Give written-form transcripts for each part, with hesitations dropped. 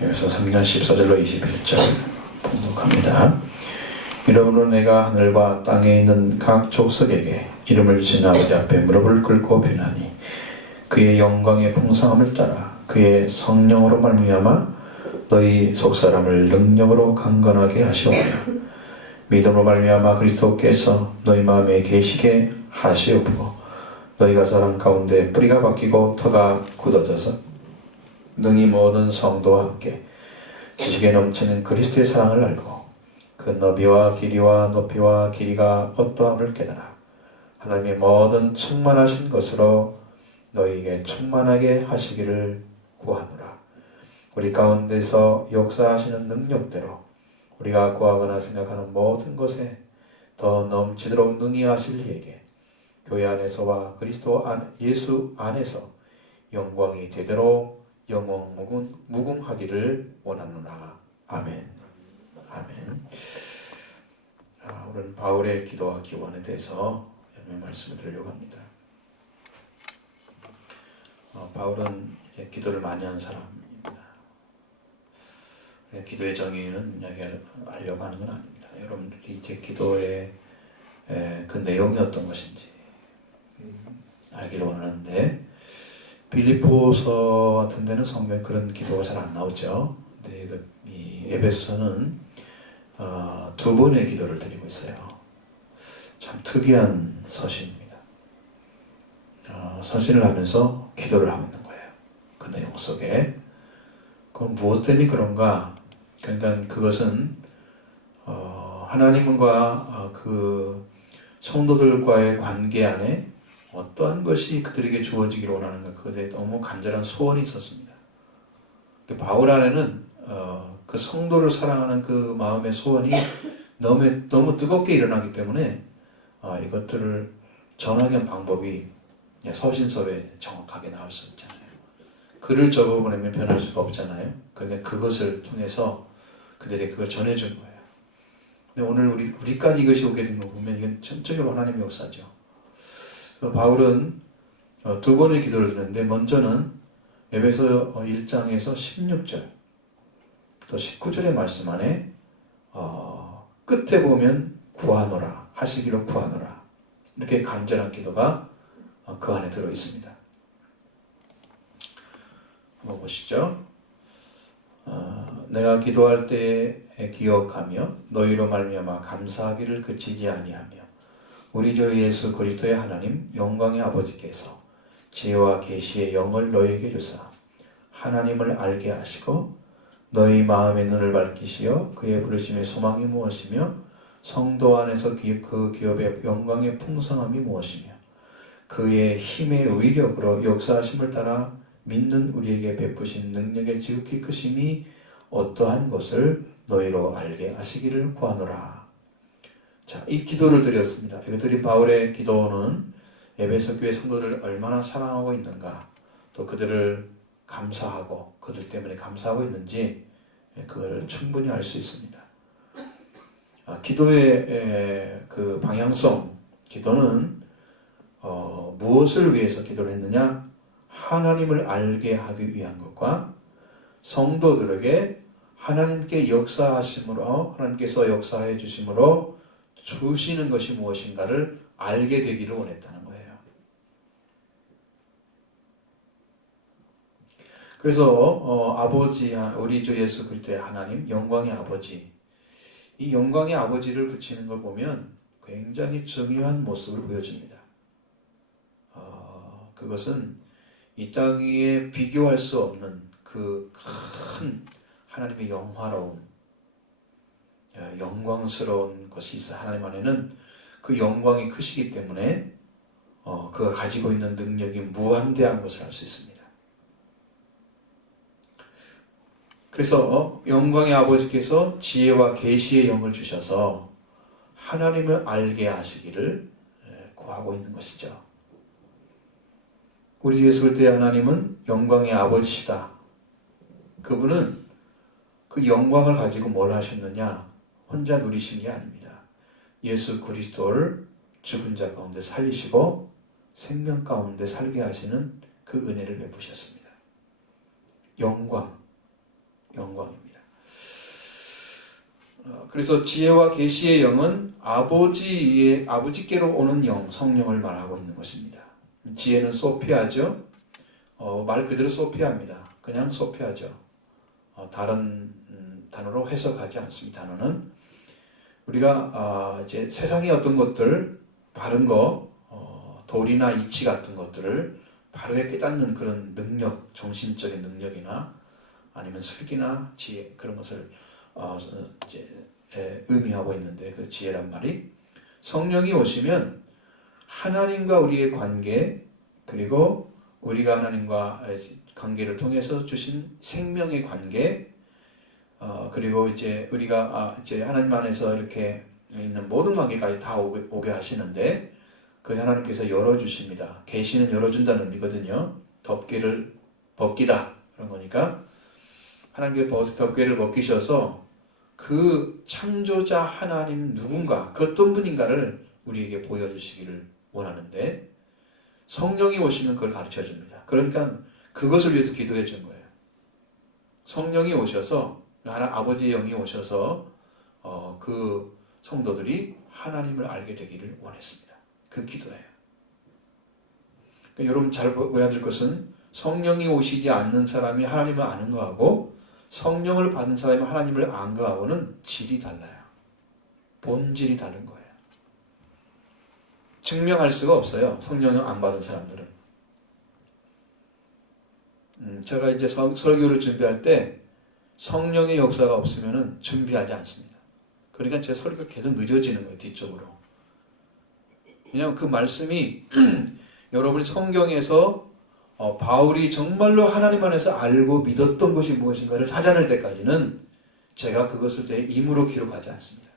여기서 3년 14절로 21절 봉독합니다. 이러므로 내가 하늘과 땅에 있는 각 족속에게 이름을 지은 아버지 앞에 무릎을 꿇고 비나니 그의 영광의 풍성함을 따라 그의 성령으로 말미암아 너희 속사람을 능력으로 강건하게 하시오며 믿음으로 말미암아 그리스도께서 너희 마음에 계시게 하시옵고 너희가 사랑 가운데 뿌리가 바뀌고 터가 굳어져서 능히 모든 성도와 함께 지식에 넘치는 그리스도의 사랑을 알고 그 너비와 길이와 높이와 길이가 어떠함을 깨달아 하나님의 모든 충만하신 것으로 너희에게 충만하게 하시기를 구하노라. 우리 가운데서 역사하시는 능력대로 우리가 구하거나 생각하는 모든 것에 더 넘치도록 능히 하실 이에게 교회 안에서와 그리스도 예수 안에서 영광이 되도록 영원 무궁하기를 원하노라. 아멘. 아멘. 오늘은 바울의 기도와 기원에 대해서 말씀을 드리려고 합니다. 바울은 이제 기도를 많이 한 사람입니다. 기도의 정의는 이야기하려고 하는 건 아닙니다. 여러분들이 이제 기도의 그 내용이 어떤 것인지 알기를 원하는데 빌립보서 같은 데는 성경에 그런 기도가 잘 안 나오죠. 근데 이 에베소서는 두 번의 기도를 드리고 있어요. 참 특이한 서신입니다. 서신을 하면서 기도를 하고 있는 거예요. 그 내용 속에. 그럼 무엇 때문에 그런가? 그러니까 그것은 하나님과 그 성도들과의 관계 안에 어떠한 것이 그들에게 주어지기를 원하는가, 그것에 너무 간절한 소원이 있었습니다. 바울 안에는 그 성도를 사랑하는 그 마음의 소원이 너무 뜨겁게 일어나기 때문에 이것들을 전하기 위한 방법이 서신서에 정확하게 나올 수 없잖아요. 글을 적어보내면 변할 수가 없잖아요. 그러니까 그것을 통해서 그들에게 그걸 전해준 거예요. 근데 오늘 우리까지 이것이 오게 된 거 보면 이건 전적으로 하나님의 역사죠. 그래서 바울은 두 번의 기도를 드렸는데 먼저는 에베소 1장에서 16절 또 19절의 말씀 안에 끝에 보면 구하노라, 하시기로 구하노라, 이렇게 간절한 기도가 그 안에 들어 있습니다. 한번 보시죠. 내가 기도할 때에 기억하며 너희로 말미암아 감사하기를 그치지 아니하며 우리 주 예수 그리스도의 하나님 영광의 아버지께서 지혜와 계시의 영을 너희에게 주사 하나님을 알게 하시고 너희 마음의 눈을 밝히시어 그의 부르심의 소망이 무엇이며 성도 안에서 그 기업의 영광의 풍성함이 무엇이며 그의 힘의 위력으로 역사하심을 따라 믿는 우리에게 베푸신 능력의 지극히 크심이 어떠한 것을 너희로 알게 하시기를 구하노라. 자, 이 기도를 드렸습니다. 이것들이 바울의 기도는 에베소 교회 성도들을 얼마나 사랑하고 있는가, 또 그들을 감사하고 그들 때문에 감사하고 있는지 그걸 충분히 알 수 있습니다. 기도의 그 방향성, 기도는 무엇을 위해서 기도를 했느냐? 하나님을 알게 하기 위한 것과 성도들에게 하나님께 역사하심으로, 하나님께서 역사해 주심으로 주시는 것이 무엇인가를 알게 되기를 원했다는 거예요. 그래서 아버지, 우리 주 예수 그리스도의 하나님, 영광의 아버지, 이 영광의 아버지를 붙이는 걸 보면 굉장히 중요한 모습을 보여줍니다. 그것은 이 땅 위에 비교할 수 없는 그 큰 하나님의 영화로움, 영광스러운 것이 있어. 하나님 안에는 그 영광이 크시기 때문에 그가 가지고 있는 능력이 무한대한 것을 알 수 있습니다. 그래서 영광의 아버지께서 지혜와 계시의 영을 주셔서 하나님을 알게 하시기를 구하고 있는 것이죠. 우리 예수 그리스도의 하나님은 영광의 아버지시다. 그분은 그 영광을 가지고 뭘 하셨느냐? 혼자 누리신 게 아닙니다. 예수 그리스도를 죽은 자 가운데 살리시고 생명 가운데 살게 하시는 그 은혜를 베푸셨습니다. 영광 그래서 지혜와 계시의 영은 아버지께로 오는 영, 성령을 말하고 있는 것입니다. 지혜는 소피아죠. 말 그대로 소피아입니다. 그냥 소피아죠. 다른 단어로 해석하지 않습니다. 단어는 우리가 이제 세상의 어떤 것들, 바른 거, 도리나 이치 같은 것들을 바르게 깨닫는 그런 능력, 정신적인 능력이나 아니면 슬기나 지혜 그런 것을 이제 의미하고 있는데, 그 지혜란 말이 성령이 오시면 하나님과 우리의 관계, 그리고 우리가 하나님과 관계를 통해서 주신 생명의 관계, 그리고 이제 우리가 이제 하나님 안에서 이렇게 있는 모든 관계까지 다 오게 하시는데, 그 하나님께서 열어주십니다. 계시는 열어준다는 의미거든요. 덮개를 벗기다 그런 거니까 하나님께서 덮개를 벗기셔서 그 창조자 하나님 누군가, 그 어떤 분인가를 우리에게 보여주시기를 원하는데, 성령이 오시면 그걸 가르쳐 줍니다. 그러니까 그것을 위해서 기도해 준 거예요. 성령이 오셔서, 아버지의 영이 오셔서 그 성도들이 하나님을 알게 되기를 원했습니다. 그 기도예요. 그러니까 여러분 잘 보아야 될 것은, 성령이 오시지 않는 사람이 하나님을 아는 거하고 성령을 받은 사람이 하나님을 안 거하고는 질이 달라요. 본질이 다른 거예요. 증명할 수가 없어요. 성령을 안 받은 사람들은. 제가 이제 설교를 준비할 때 성령의 역사가 없으면 준비하지 않습니다. 그러니까 제 설교가 계속 늦어지는 거예요. 뒤쪽으로. 왜냐하면 그 말씀이 여러분이 성경에서 바울이 정말로 하나님 안에서 알고 믿었던 것이 무엇인가를 찾아낼 때까지는 제가 그것을 제 임으로 기록하지 않습니다.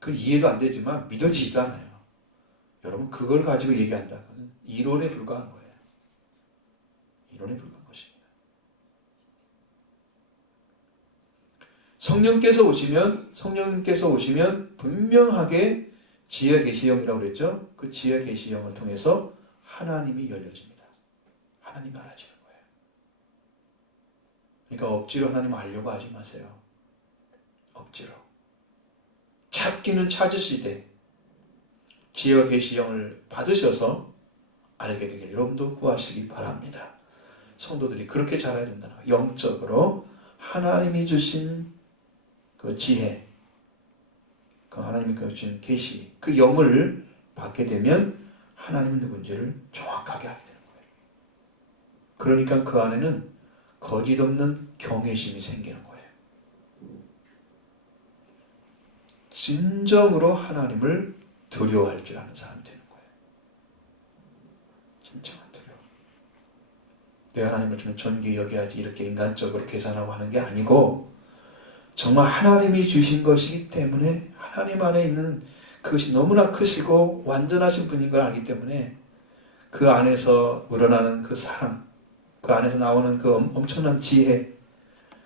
그 이해도 안 되지만 믿어지지도 않아요. 여러분 그걸 가지고 얘기한다고는 이론에 불과한 거예요. 이론에 불과한 것입니다. 성령님께서 오시면 분명하게 지혜 계시형이라고 그랬죠. 그 지혜 계시형을 통해서 하나님이 열려집니다. 하나님이 알아지는 거예요. 그러니까 억지로 하나님 알려고 하지 마세요. 억지로. 찾기는 찾으시되 지혜와 계시형을 받으셔서 알게 되기를 여러분도 구하시기 바랍니다. 성도들이 그렇게 자라야 된다는 거예요. 영적으로 하나님이 주신 그 지혜, 그 하나님이 주신 계시, 그 영을 받게 되면 하나님이 누군지를 정확하게 알게 되는 거예요. 그러니까 그 안에는 거짓 없는 경외심이 생기는 거예요. 진정으로 하나님을 두려워할 줄 아는 사람이 되는 거예요. 진정한 두려움. 내 하나님을 좀 존귀히 여겨야지 이렇게 인간적으로 계산하고 하는 게 아니고, 정말 하나님이 주신 것이기 때문에 하나님 안에 있는 그것이 너무나 크시고 완전하신 분인 걸 알기 때문에 그 안에서 우러나는 그 사랑, 그 안에서 나오는 그 엄청난 지혜,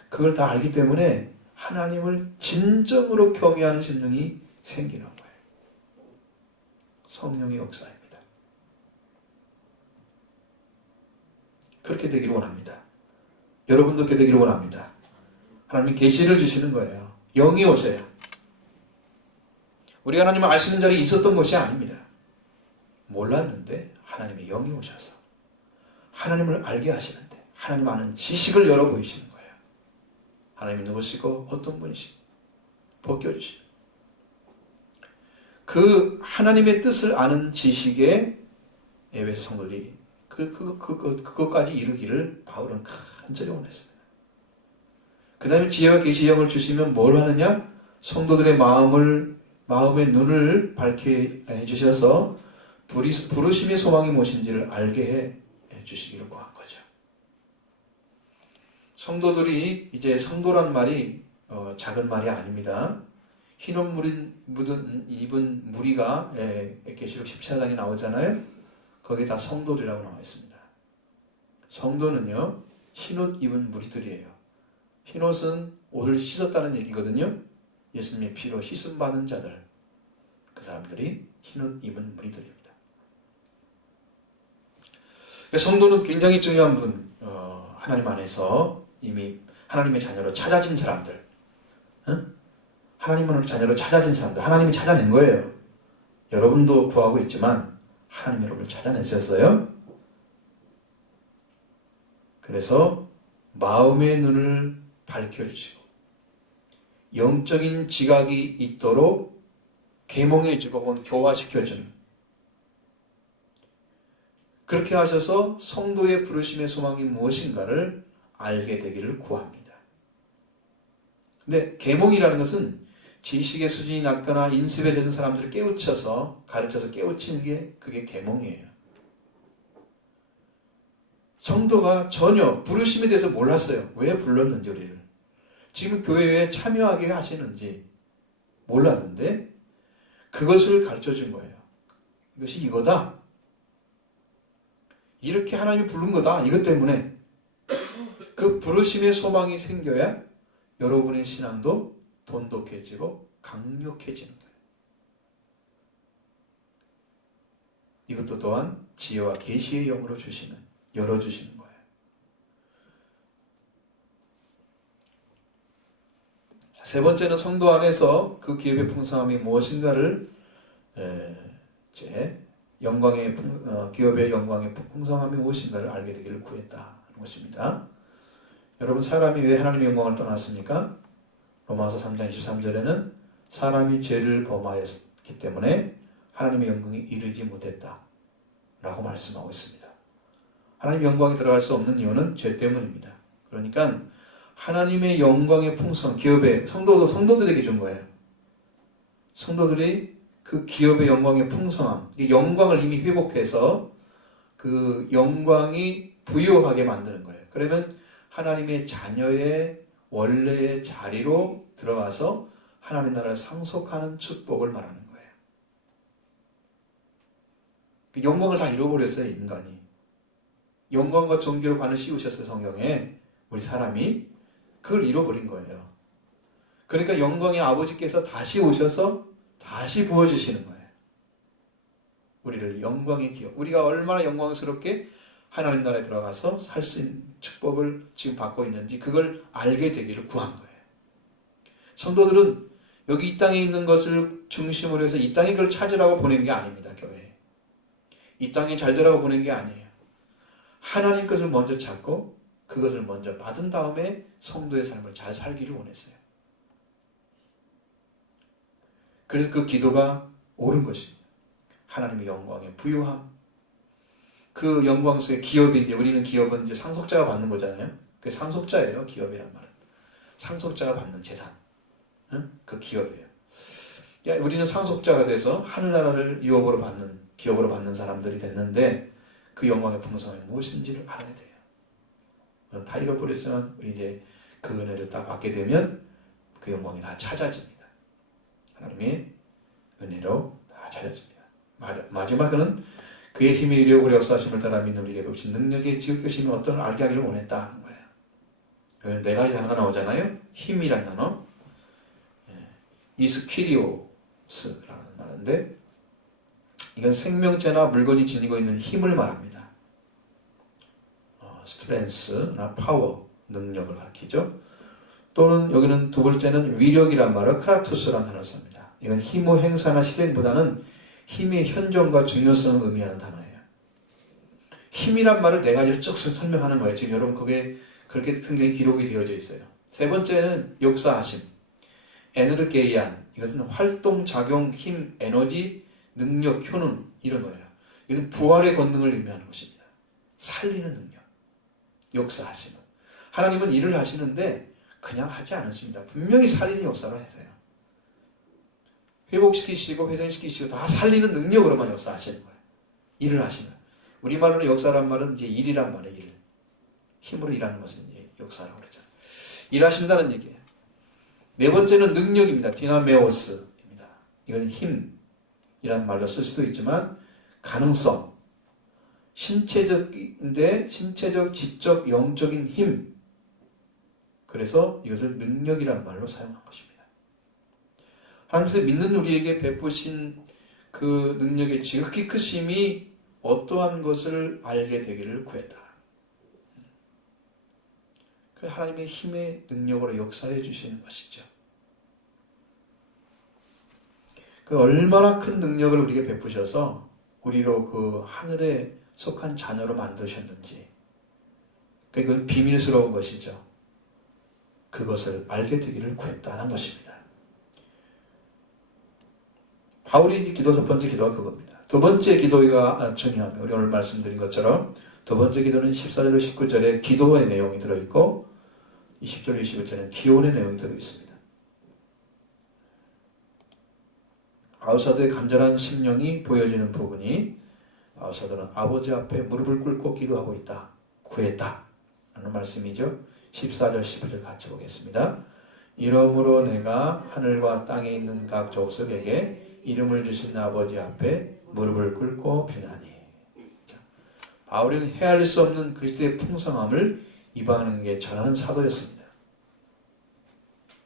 그걸 다 알기 때문에 하나님을 진정으로 경외하는 심령이 생기는 거예요. 성령의 역사입니다. 그렇게 되기를 원합니다. 여러분도 그렇게 되기를 원합니다. 하나님이 계시를 주시는 거예요. 영이 오셔야. 우리가 하나님을 알 수 있는 자리에 있었던 것이 아닙니다. 몰랐는데 하나님의 영이 오셔서 하나님을 알게 하시는데, 하나님 아는 지식을 열어 보이시는 거예요. 하나님이 누구시고 어떤 분이시고 벗겨주시는 그 하나님의 뜻을 아는 지식에 에베소 성도들이 그것까지 이루기를 바울은 간절히 원했습니다. 그 다음에 지혜와 계시의 영을 주시면 뭘 하느냐? 성도들의 마음의 눈을 밝게 해주셔서 부르심의 소망이 무엇인지를 알게 해주시기를 구한 거죠. 성도들이, 이제 성도란 말이 작은 말이 아닙니다. 흰옷 입은 무리가 계시록 14장에 나오잖아요. 거기에 다 성도들이라고 나와 있습니다. 성도는요, 흰옷 입은 무리들이에요. 흰옷은 옷을 씻었다는 얘기거든요. 예수님의 피로 씻음 받은 자들, 그 사람들이 흰옷 입은 무리들입니다. 성도는 굉장히 중요한 분, 하나님 안에서 이미 하나님의 자녀로 찾아진 사람들, 응? 하나님을 자녀로 찾아진 사람들, 하나님이 찾아낸 거예요. 여러분도 구하고 있지만 하나님 여러분을 찾아내셨어요. 그래서 마음의 눈을 밝혀주시고 영적인 지각이 있도록 계몽해주고 혹은 교화시켜주는, 그렇게 하셔서 성도의 부르심의 소망이 무엇인가를 알게 되기를 구합니다. 근데 계몽이라는 것은 지식의 수준이 낮거나 인습에 젖은 사람들을 깨우쳐서 가르쳐서 깨우치는 게 그게 계몽이에요. 성도가 전혀 부르심에 대해서 몰랐어요. 왜 불렀는지 우리를. 지금 교회에 참여하게 하시는지 몰랐는데 그것을 가르쳐 준 거예요. 이것이 이거다. 이렇게 하나님이 부른 거다. 이것 때문에 그 부르심의 소망이 생겨야 여러분의 신앙도 돈독해지고 강력해지는 거예요. 이것도 또한 지혜와 계시의 영으로 열어주시는 거예요. 세 번째는 성도 안에서 그 기업의 풍성함이 무엇인가를 기업의 영광의 풍성함이 무엇인가를 알게 되기를 구했다는 것입니다. 여러분, 사람이 왜 하나님의 영광을 떠났습니까? 로마서 3장 23절에는 사람이 죄를 범하였기 때문에 하나님의 영광에 이르지 못했다 라고 말씀하고 있습니다. 하나님의 영광에 들어갈 수 없는 이유는 죄 때문입니다. 그러니까 하나님의 영광의 풍성, 기업의 성도들에게 준 거예요. 성도들이 그 기업의 영광의 풍성함, 영광을 이미 회복해서 그 영광이 부유하게 만드는 거예요. 그러면 하나님의 자녀의 원래의 자리로 들어가서 하나님 나라를 상속하는 축복을 말하는 거예요. 그 영광을 다 잃어버렸어요, 인간이. 영광과 존귀로 관을 씌우셨어요, 성경에. 우리 사람이 그걸 잃어버린 거예요. 그러니까 영광의 아버지께서 다시 오셔서 다시 부어주시는 거예요. 우리를 영광의 기업, 우리가 얼마나 영광스럽게 하나님 나라에 들어가서 살 수 있는 축복을 지금 받고 있는지 그걸 알게 되기를 구한 거예요. 성도들은 여기 이 땅에 있는 것을 중심으로 해서 이 땅의 걸 찾으라고 보낸 게 아닙니다. 교회에. 이 땅에 잘 되라고 보낸 게 아니에요. 하나님 것을 먼저 찾고 그것을 먼저 받은 다음에 성도의 삶을 잘 살기를 원했어요. 그래서 그 기도가 옳은 것입니다. 하나님의 영광의 부유함, 그 영광 속에 기업이 이제 우리는 기업은 이제 상속자가 받는 거잖아요. 그 상속자예요. 기업이란 말은 상속자가 받는 재산, 응? 그 기업이에요. 우리는 상속자가 돼서 하늘나라를 기업으로 받는 사람들이 됐는데 그 영광의 풍성함이 무엇인지를 알아야 돼요. 다 잃어버렸지만 우리 이제 그 은혜를 딱 받게 되면 그 영광이 다 찾아집니다. 하나님의 은혜로 다 찾아집니다. 마지막은 그의 힘이 이르고 역사하심을 따라 믿는 우리에게 베푸신 능력의 지극하심이 어떤 알게 하기를 원했다는 거예요. 네 가지 단어가 나오잖아요. 힘이란 단어, 이스퀴리오스라는 말인데 이건 생명체나 물건이 지니고 있는 힘을 말합니다. 스트렝스나 파워, 능력을 가리키죠. 또는 여기는 두 번째는 위력이란 말을 크라투스라는 단어를 씁니다. 이건 힘의 행사나 실행보다는 힘의 현존과 중요성을 의미하는 단어예요. 힘이란 말을 네 가지를 쭉 설명하는 거예요. 지금 여러분 그게 그렇게 성경에 기록이 되어져 있어요. 세 번째는 역사하심, 에너르게이안, 이것은 활동, 작용, 힘, 에너지, 능력, 효능 이런 거예요. 이것은 부활의 권능을 의미하는 것입니다. 살리는 능력, 역사하심은 하나님은 일을 하시는데 그냥 하지 않으십니다. 분명히 살리는 역사를 하세요. 회복시키시고 회생시키시고 다 살리는 능력으로만 역사하시는 거예요. 일을 하시는. 우리말로는 역사란 말은 이제 일이란 말이에요. 일. 힘으로 일하는 것은 이제 역사라고 그러잖아요. 일하신다는 얘기예요. 네 번째는 능력입니다. 디나메오스입니다. 이건 힘이라는 말로 쓸 수도 있지만 가능성, 신체적인데 신체적, 지적, 영적인 힘. 그래서 이것을 능력이라는 말로 사용한 것입니다. 하나님께서 믿는 우리에게 베푸신 그 능력의 지극히 크심이 어떠한 것을 알게 되기를 구했다. 하나님의 힘의 능력으로 역사해 주시는 것이죠. 그 얼마나 큰 능력을 우리에게 베푸셔서 우리로 그 하늘에 속한 자녀로 만드셨는지, 그건 비밀스러운 것이죠. 그것을 알게 되기를 구했다는 것입니다. 바울이 기도 첫 번째 기도가 그겁니다. 두 번째 기도가 중요합니다. 우리 오늘 말씀드린 것처럼 두 번째 기도는 14절 19절에 기도의 내용이 들어있고 20절 21절에는 기원의 내용이 들어있습니다. 바울사도의 간절한 심령이 보여지는 부분이 바울사도는 아버지 앞에 무릎을 꿇고 기도하고 있다. 구했다. 라는 말씀이죠. 14절 15절 같이 보겠습니다. 이러므로 내가 하늘과 땅에 있는 각 족속에게 이름을 주신 아버지 앞에 무릎을 꿇고 비나니. 바울은 헤아릴 수 없는 그리스도의 풍성함을 이방인에게 전하는 사도였습니다.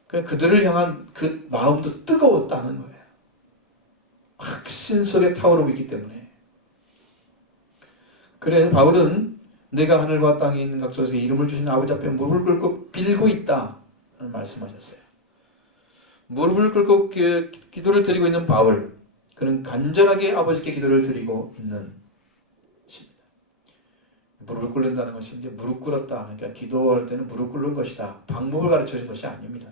그들을 향한 그 마음도 뜨거웠다는 거예요. 확신 속에 타오르고 있기 때문에. 그래 바울은 내가 하늘과 땅에 있는 각 족속에 이름을 주신 아버지 앞에 무릎을 꿇고 빌고 있다 라는 말씀하셨어요. 무릎을 꿇고 기도를 드리고 있는 바울, 그는 간절하게 아버지께 기도를 드리고 있는 것입니다. 무릎을 꿇는다는 것이 이제 무릎 꿇었다, 그러니까 기도할 때는 무릎 꿇는 것이다, 방법을 가르쳐 준 것이 아닙니다.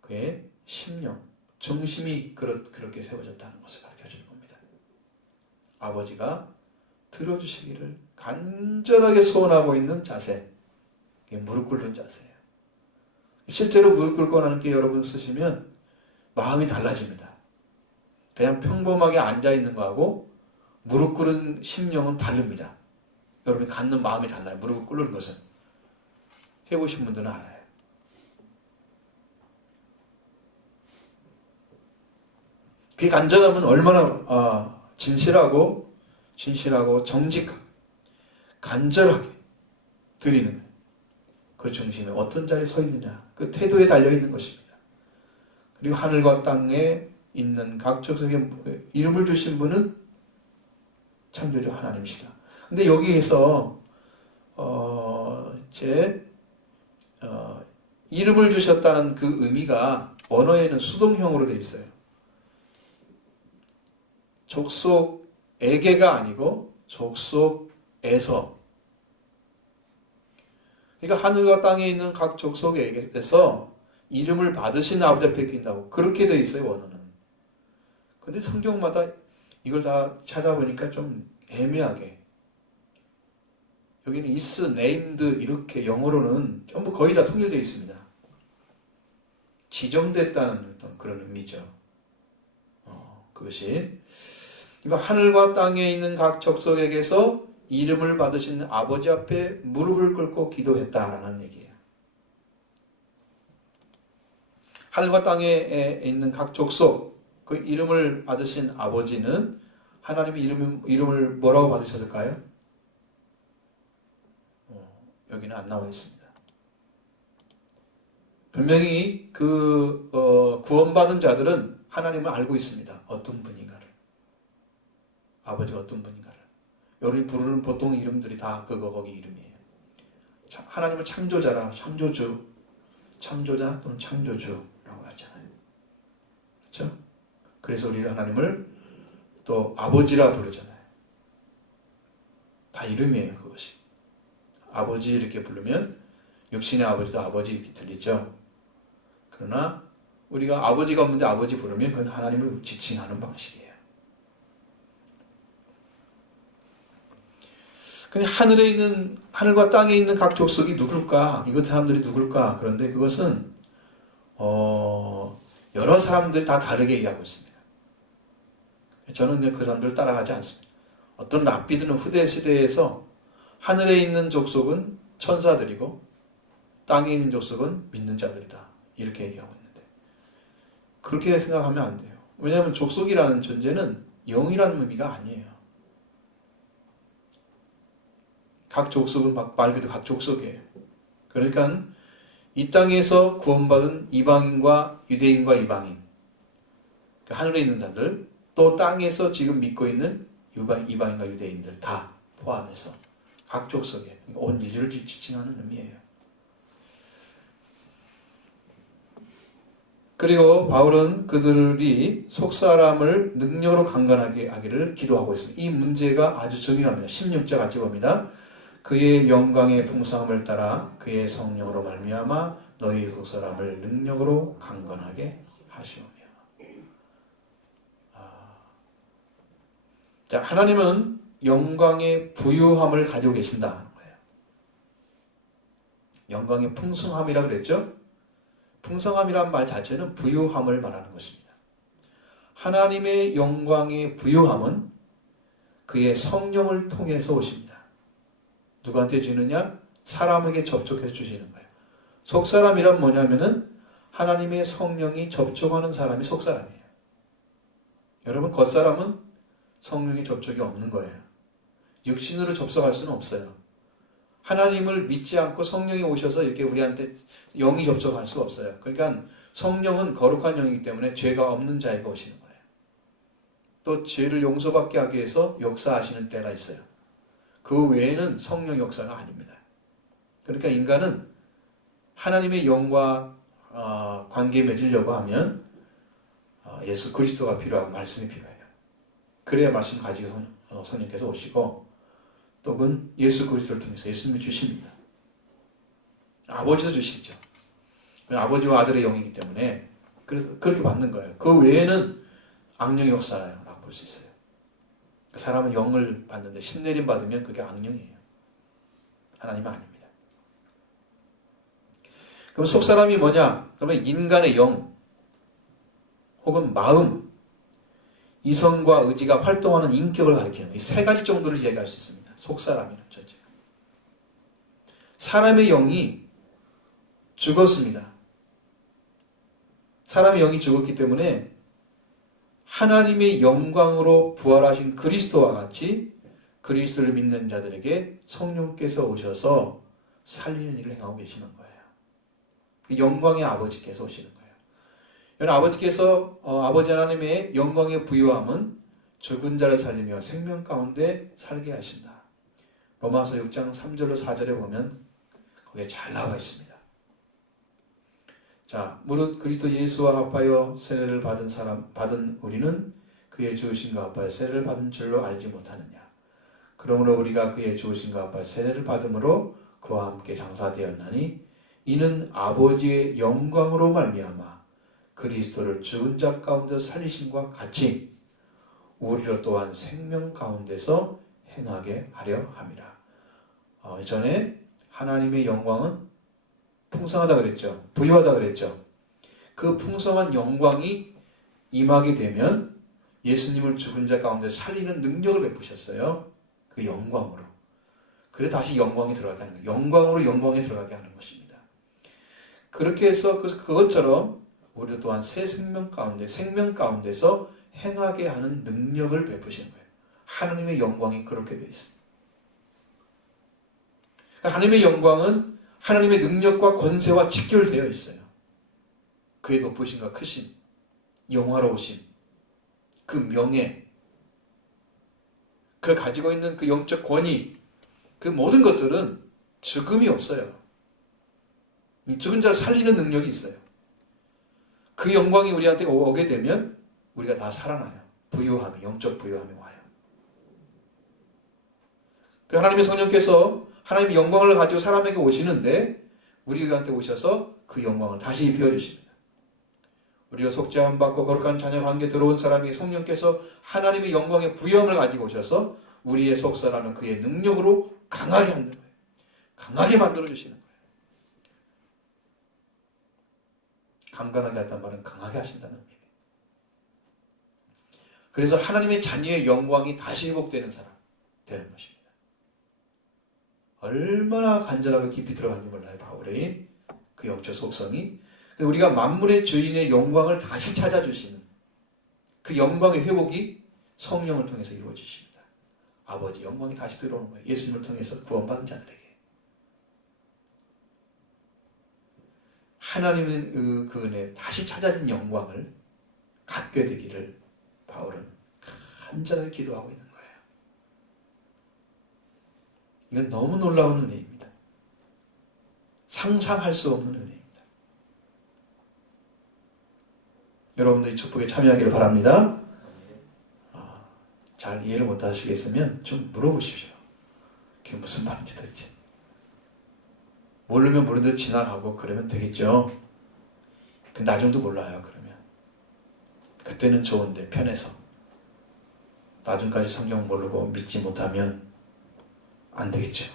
그의 심령, 중심이 그렇게 세워졌다는 것을 가르쳐 주는 겁니다. 아버지가 들어주시기를 간절하게 소원하고 있는 자세, 이게 무릎 꿇는 자세예요. 실제로 무릎 꿇고 나는 게 여러분 쓰시면 마음이 달라집니다. 그냥 평범하게 앉아있는 거하고 무릎 꿇은 심령은 다릅니다. 여러분이 갖는 마음이 달라요. 무릎을 꿇는 것은. 해보신 분들은 알아요. 그 간절함은 얼마나 진실하고 정직하게 간절하게 드리는 그 중심에 어떤 자리에 서 있느냐, 그 태도에 달려있는 것입니다. 그리고 하늘과 땅에 있는 각 족속에 이름을 주신 분은 창조주 하나님이시다. 근데 여기에서 이름을 주셨다는 그 의미가 언어에는 수동형으로 되어 있어요. 족속에게가 아니고 족속에서. 그러니까 하늘과 땅에 있는 각 족속에게서 이름을 받으신 아버지 앞에 낀다고 그렇게 되어 있어요, 원어는. 근데 성경마다 이걸 다 찾아보니까 좀 애매하게, 여기는 is, named 이렇게 영어로는 전부 거의 다 통일되어 있습니다. 지정됐다는 어떤 그런 의미죠. 그것이 그러니까 하늘과 땅에 있는 각 족속에게서 이름을 받으신 아버지 앞에 무릎을 꿇고 기도했다라는 얘기예요. 하늘과 땅에 있는 각 족속, 그 이름을 받으신 아버지는 하나님의 이름을 뭐라고 받으셨을까요? 여기는 안 나와 있습니다. 분명히 그 구원받은 자들은 하나님을 알고 있습니다. 어떤 분인가를. 아버지가 어떤 분인가를. 여러분이 부르는 보통 이름들이 다 거기 이름이에요. 하나님은 창조자라, 창조주, 창조자 또는 창조주라고 하잖아요. 그렇죠? 그래서 우리 하나님을 또 아버지라 부르잖아요. 다 이름이에요, 그것이. 아버지 이렇게 부르면 육신의 아버지도 아버지 이렇게 들리죠. 그러나 우리가 아버지가 없는데 아버지 부르면 그건 하나님을 지칭하는 방식이에요. 근데 하늘과 땅에 있는 각 족속이 누굴까? 이것 사람들이 누굴까? 그런데 그것은 여러 사람들이 다 다르게 얘기하고 있습니다. 저는 그 사람들을 따라가지 않습니다. 어떤 랍비들은 후대 시대에서 하늘에 있는 족속은 천사들이고 땅에 있는 족속은 믿는 자들이다, 이렇게 얘기하고 있는데 그렇게 생각하면 안 돼요. 왜냐하면 족속이라는 존재는 영이라는 의미가 아니에요. 각 족속은 말 그대로 각 족속이에요. 그러니까 이 땅에서 구원받은 이방인과 유대인과 이방인, 하늘에 있는 자들, 또 땅에서 지금 믿고 있는 이방인과 유대인들 다 포함해서 각 족속에 온 인류를 지칭하는 의미예요. 그리고 바울은 그들이 속사람을 능력으로 강건하게 하기를 기도하고 있습니다. 이 문제가 아주 중요합니다. 16절 같이 봅니다. 그의 영광의 풍성함을 따라 그의 성령으로 말미암아 너희 속사람을 능력으로 강건하게 하시오며. 자, 하나님은 영광의 부유함을 가지고 계신다는 거예요. 영광의 풍성함이라 그랬죠? 풍성함이란 말 자체는 부유함을 말하는 것입니다. 하나님의 영광의 부유함은 그의 성령을 통해서 오십니다. 누구한테 주느냐? 사람에게 접촉해서 주시는 거예요. 속사람이란 뭐냐면은 하나님의 성령이 접촉하는 사람이 속사람이에요. 여러분, 겉사람은 성령의 접촉이 없는 거예요. 육신으로 접속할 수는 없어요. 하나님을 믿지 않고 성령이 오셔서 이렇게 우리한테 영이 접촉할 수 없어요. 그러니까 성령은 거룩한 영이기 때문에 죄가 없는 자에게 오시는 거예요. 또 죄를 용서받게 하기 위해서 역사하시는 때가 있어요. 그 외에는 성령 역사가 아닙니다. 그러니까 인간은 하나님의 영과 관계 맺으려고 하면 예수 그리스도가 필요하고 말씀이 필요해요. 그래야 말씀 가지고 성령께서 오시고 또 그건 예수 그리스도를 통해서 예수님이 주십니다. 아버지도 주시죠. 아버지와 아들의 영이기 때문에 그래서 그렇게 받는 거예요. 그 외에는 악령의 역사라고 볼 수 있어요. 사람은 영을 받는데 신내림 받으면 그게 악령이에요. 하나님은 아닙니다. 그럼 속사람이 뭐냐? 그러면 인간의 영 혹은 마음, 이성과 의지가 활동하는 인격을 가리키는 이 세 가지 정도를 이야기할 수 있습니다. 속사람이라는 존재가. 사람의 영이 죽었습니다. 사람의 영이 죽었기 때문에 하나님의 영광으로 부활하신 그리스도와 같이 그리스도를 믿는 자들에게 성령께서 오셔서 살리는 일을 행하고 계시는 거예요. 영광의 아버지께서 오시는 거예요. 여러분, 아버지께서 아버지 하나님의 영광의 부유함은 죽은 자를 살리며 생명 가운데 살게 하신다. 로마서 6장 3절로 4절에 보면 거기에 잘 나와 있습니다. 자, 무릇 그리스도 예수와 합하여 세례를 받은 우리는 그의 죽으심과 합하여 세례를 받은 줄로 알지 못하느냐. 그러므로 우리가 그의 죽으심과 합하여 세례를 받음으로 그와 함께 장사되었나니 이는 아버지의 영광으로 말미암아 그리스도를 죽은 자 가운데 살리심과 같이 우리로 또한 생명 가운데서 행하게 하려 함이라. 전에 하나님의 영광은 풍성하다 그랬죠. 부유하다 그랬죠. 그 풍성한 영광이 임하게 되면 예수님을 죽은 자 가운데 살리는 능력을 베푸셨어요. 그 영광으로. 그래서 다시 영광이 들어가게 하는 거예요. 영광으로 영광에 들어가게 하는 것입니다. 그렇게 해서 그것처럼 우리도 또한 새 생명 가운데서 행하게 하는 능력을 베푸시는 거예요. 하나님의 영광이 그렇게 되어 있습니다. 하나님의 영광은 하나님의 능력과 권세와 직결되어 있어요. 그의 높으심과 크심, 영화로우심, 그 명예, 그 가지고 있는 그 영적 권위, 그 모든 것들은 죽음이 없어요. 죽은 자를 살리는 능력이 있어요. 그 영광이 우리한테 오게 되면 우리가 다 살아나요. 부유함이, 영적 부유함이 와요. 그 하나님의 성령께서 하나님의 영광을 가지고 사람에게 오시는데 우리한테 오셔서 그 영광을 다시 입혀주십니다. 우리가 속죄함 받고 거룩한 자녀 관계 들어온 사람에게 성령께서 하나님의 영광의 부유함을 가지고 오셔서 우리의 속사람을 그의 능력으로 강하게 하는 거예요. 강하게 만들어주시는 거예요. 강건하게 한다는 말은 강하게 하신다는 의미예요. 그래서 하나님의 자녀의 영광이 다시 회복되는 사람 되는 것입니다. 얼마나 간절하고 깊이 들어간지 몰라요. 바울의 그 영적 속성이. 우리가 만물의 주인의 영광을 다시 찾아주시는 그 영광의 회복이 성령을 통해서 이루어지십니다. 아버지 영광이 다시 들어오는 거예요. 예수님을 통해서 구원받은 자들에게. 하나님의 그 은혜, 다시 찾아진 영광을 갖게 되기를 바울은 간절하게 기도하고 있는 거예요. 이건 너무 놀라운 은혜입니다. 상상할 수 없는 은혜입니다. 여러분들이 축복에 참여하기를 바랍니다. 잘 이해를 못 하시겠으면 좀 물어보십시오. 그게 무슨 말인지 도대체. 모르면 모르는 대로 지나가고 그러면 되겠죠. 그 나중도 몰라요. 그러면 그때는 좋은데 편해서 나중까지 성경 모르고 믿지 못하면 안 되겠죠.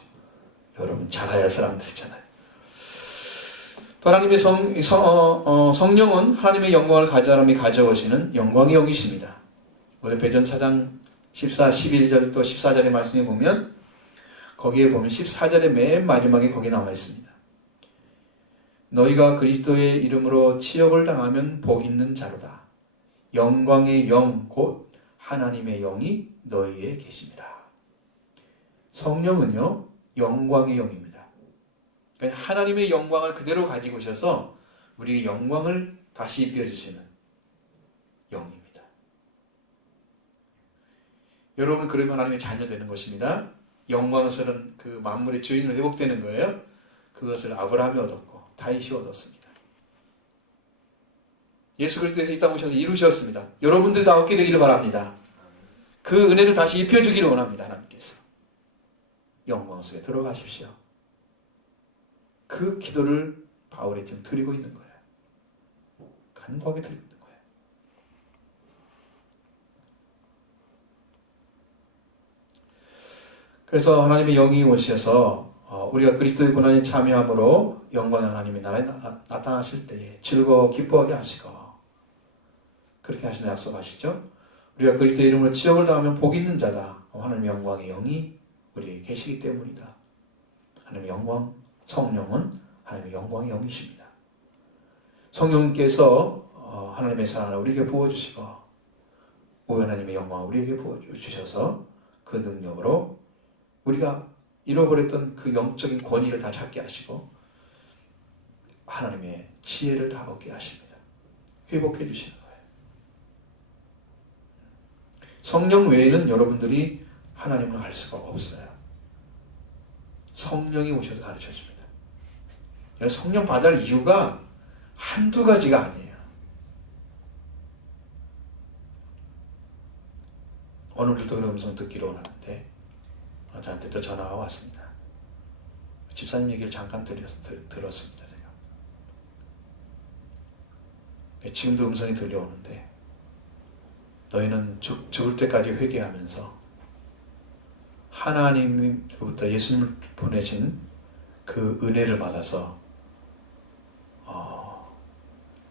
여러분 잘 알아야 할 사람들이잖아요. 하나님의 성령은 하나님의 영광을 가진 사람이 가져오시는 영광의 영이십니다. 우리 에베소서 4장 14, 11절 또 14절의 말씀에 보면 거기에 보면 14절의 맨 마지막에 거기 나와 있습니다. 너희가 그리스도의 이름으로 치욕을 당하면 복 있는 자로다. 영광의 영 곧 하나님의 영이 너희에 계십니다. 성령은요 영광의 영입니다. 그러니까 하나님의 영광을 그대로 가지고 오셔서 우리의 영광을 다시 입혀주시는 영입니다. 여러분 그러면 하나님의 자녀 되는 것입니다. 영광스러운 그 만물의 주인으로 회복되는 거예요. 그것을 아브라함이 얻었고 다윗이 얻었습니다. 예수 그리스도에서 이 땅에 오셔서 이루셨습니다. 여러분들이 다 얻게 되기를 바랍니다. 그 은혜를 다시 입혀주기를 원합니다. 하나님께서. 영광 속에 들어가십시오. 그 기도를 바울이 지금 드리고 있는 거예요. 간곡하게 드리고 있는 거예요. 그래서 하나님의 영이 오셔서 우리가 그리스도의 고난에 참여함으로 영광의 하나님의 나라에 나타나실 때에 즐거워 기뻐하게 하시고 그렇게 하시는 약속하시죠. 우리가 그리스도의 이름으로 치욕을 당하면 복 있는 자다. 하나님의 영광의 영이 우리에게 계시기 때문이다. 하나님의 영광, 성령은 하나님의 영광의 영이십니다. 성령께서 하나님의 사랑을 우리에게 부어주시고 우리 하나님의 영광을 우리에게 부어주셔서 그 능력으로 우리가 잃어버렸던 그 영적인 권위를 다 잡게 하시고 하나님의 지혜를 다 얻게 하십니다. 회복해 주시는 거예요. 성령 외에는 여러분들이 하나님을 알 수가 없어요. 성령이 오셔서 가르쳐 줍니다. 성령 받을 이유가 한두 가지가 아니에요. 오늘도 그런 음성 듣기로 원하는데 저한테 또 전화가 왔습니다. 집사님 얘기를 잠깐 들었습니다. 제가. 지금도 음성이 들려오는데 너희는 죽을 때까지 회개하면서 하나님으로부터 예수님을 보내신 그 은혜를 받아서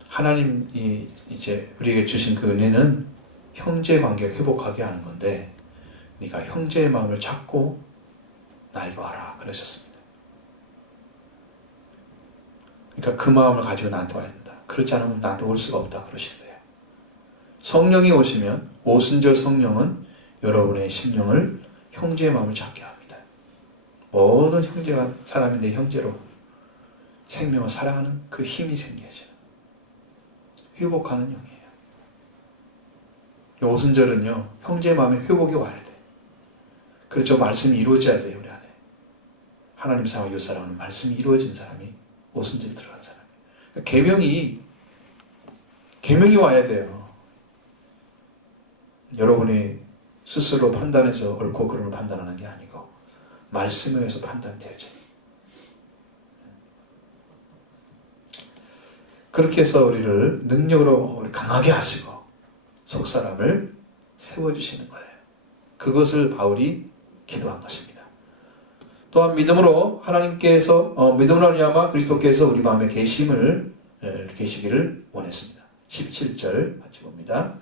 하나님이 이제 우리에게 주신 그 은혜는 형제 관계를 회복하게 하는 건데 네가 형제의 마음을 찾고 나에게 와라 그러셨습니다. 그러니까 그 마음을 가지고 나한테 와야 된다. 그렇지 않으면 나한테 올 수가 없다 그러시더래요. 성령이 오시면 오순절 성령은 여러분의 심령을 형제의 마음을 찾게 합니다. 모든 형제가 사람이 내 형제로 생명을 사랑하는 그 힘이 생겨져. 회복하는 영이에요. 오순절은요 형제의 마음의 회복이 와야 돼. 그렇죠. 말씀이 이루어져야 돼요. 우리 안에. 하나님 사랑과 이웃 사랑은 말씀이 이루어진 사람이 오순절에 들어간 사람이에요. 계명이 와야 돼요. 여러분이 스스로 판단해서 옳고 그름을 판단하는 게 아니고 말씀에 의해서 판단되어져요. 그렇게 해서 우리를 능력으로 강하게 하시고 속사람을 세워주시는 거예요. 그것을 바울이 기도한 것입니다. 또한 믿음으로 하나님께서 믿음으로 말미암아 그리스도께서 우리 마음에 계시기를 원했습니다. 17절 같이 봅니다.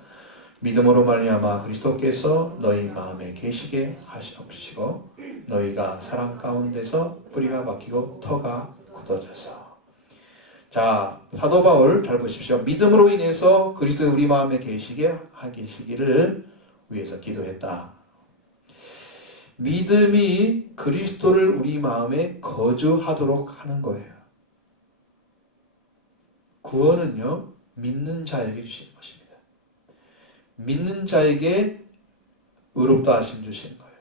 믿음으로 말미암아 그리스도께서 너희 마음에 계시게 하시옵시고 너희가 사랑 가운데서 뿌리가 박히고 터가 굳어져서. 자, 사도 바울 잘 보십시오. 믿음으로 인해서 그리스도 우리 마음에 계시기를 위해서 기도했다. 믿음이 그리스도를 우리 마음에 거주하도록 하는 거예요. 구원은요, 믿는 자에게 주시는 것입니다. 믿는 자에게 의롭다 하심 주시는 거예요.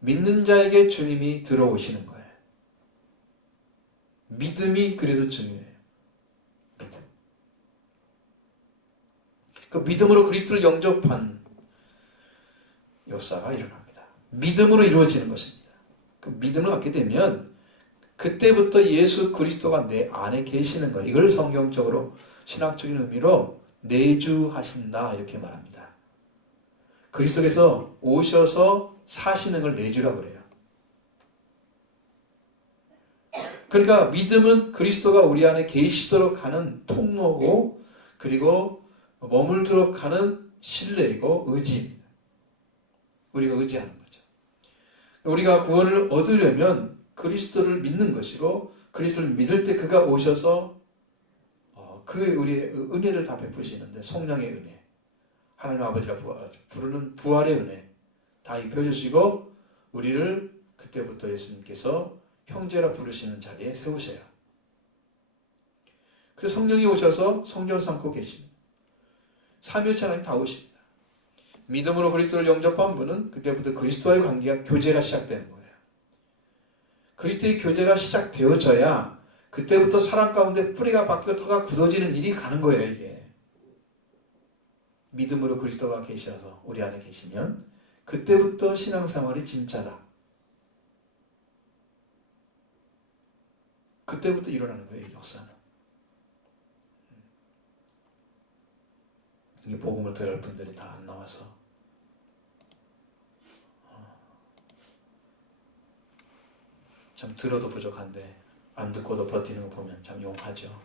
믿는 자에게 주님이 들어오시는 거예요. 믿음이 그래서 중요해요. 믿음. 그 믿음으로 그리스도를 영접한 역사가 일어납니다. 믿음으로 이루어지는 것입니다. 그 믿음을 갖게 되면 그때부터 예수 그리스도가 내 안에 계시는 것, 이걸 성경적으로 신학적인 의미로 내주하신다 이렇게 말합니다. 그리스도께서 오셔서 사시는 걸 내주라고 그래요. 그러니까 믿음은 그리스도가 우리 안에 계시도록 하는 통로고, 그리고 머물도록 하는 신뢰이고 의지입니다. 우리가 의지하는 거죠. 우리가 구원을 얻으려면 그리스도를 믿는 것이고, 그리스도를 믿을 때 그가 오셔서 그 우리의 은혜를 다 베푸시는데, 성령의 은혜, 하나님 아버지가 부르는 부활의 은혜 다 입혀주시고 우리를 그때부터 예수님께서 형제라 부르시는 자리에 세우셔요. 그래서 성령이 오셔서 성전 삼고 계십니다. 삼위일체 하나님 다 오십니다. 믿음으로 그리스도를 영접한 분은 그때부터 그리스도와의 관계가, 교제가 시작되는 거예요. 그리스도의 교제가 시작되어져야 그때부터 사랑 가운데 뿌리가 박히고 터가 굳어지는 일이 가는 거예요. 이게 믿음으로 그리스도가 계셔서 우리 안에 계시면 그때부터 신앙생활이 진짜다. 그때부터 일어나는 거예요. 이 역사는. 이 복음을 들을 분들이 다 안 나와서 참 들어도 부족한데 안 듣고도 버티는 거 보면 참 용하죠.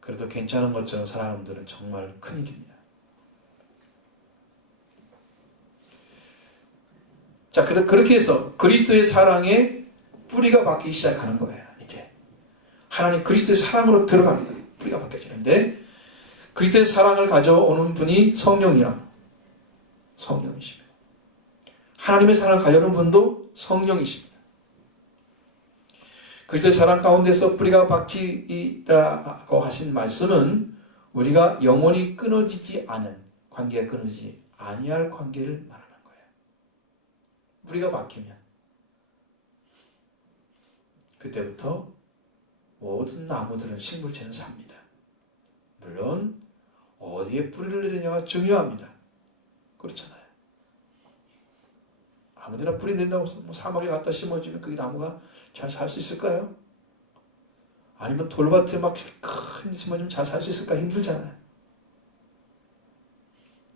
그래도 괜찮은 것처럼 살아가는 분들은 정말 큰일입니다. 자, 그렇게 해서 그리스도의 사랑에 뿌리가 박히기 시작하는 거예요. 이제 하나님 그리스도의 사랑으로 들어갑니다. 뿌리가 박혀지는데, 그리스도의 사랑을 가져오는 분이 성령이십니다. 하나님의 사랑을 가져오는 분도 성령이십니다. 그리스도의 사랑 가운데서 뿌리가 박히라고 하신 말씀은 우리가 영원히 끊어지지 않은, 관계가 끊어지지 아니할 관계를 말합니다. 뿌리가 박히면 그때부터 모든 나무들은 식물체는 삽니다. 물론 어디에 뿌리를 내리냐가 중요합니다. 그렇잖아요. 아무데나 뿌리 내린다고 사막에 갖다 심어주면 그 나무가 잘 살 수 있을까요? 아니면 돌밭에 막 큰 심어주면 잘 살 수 있을까? 힘들잖아요.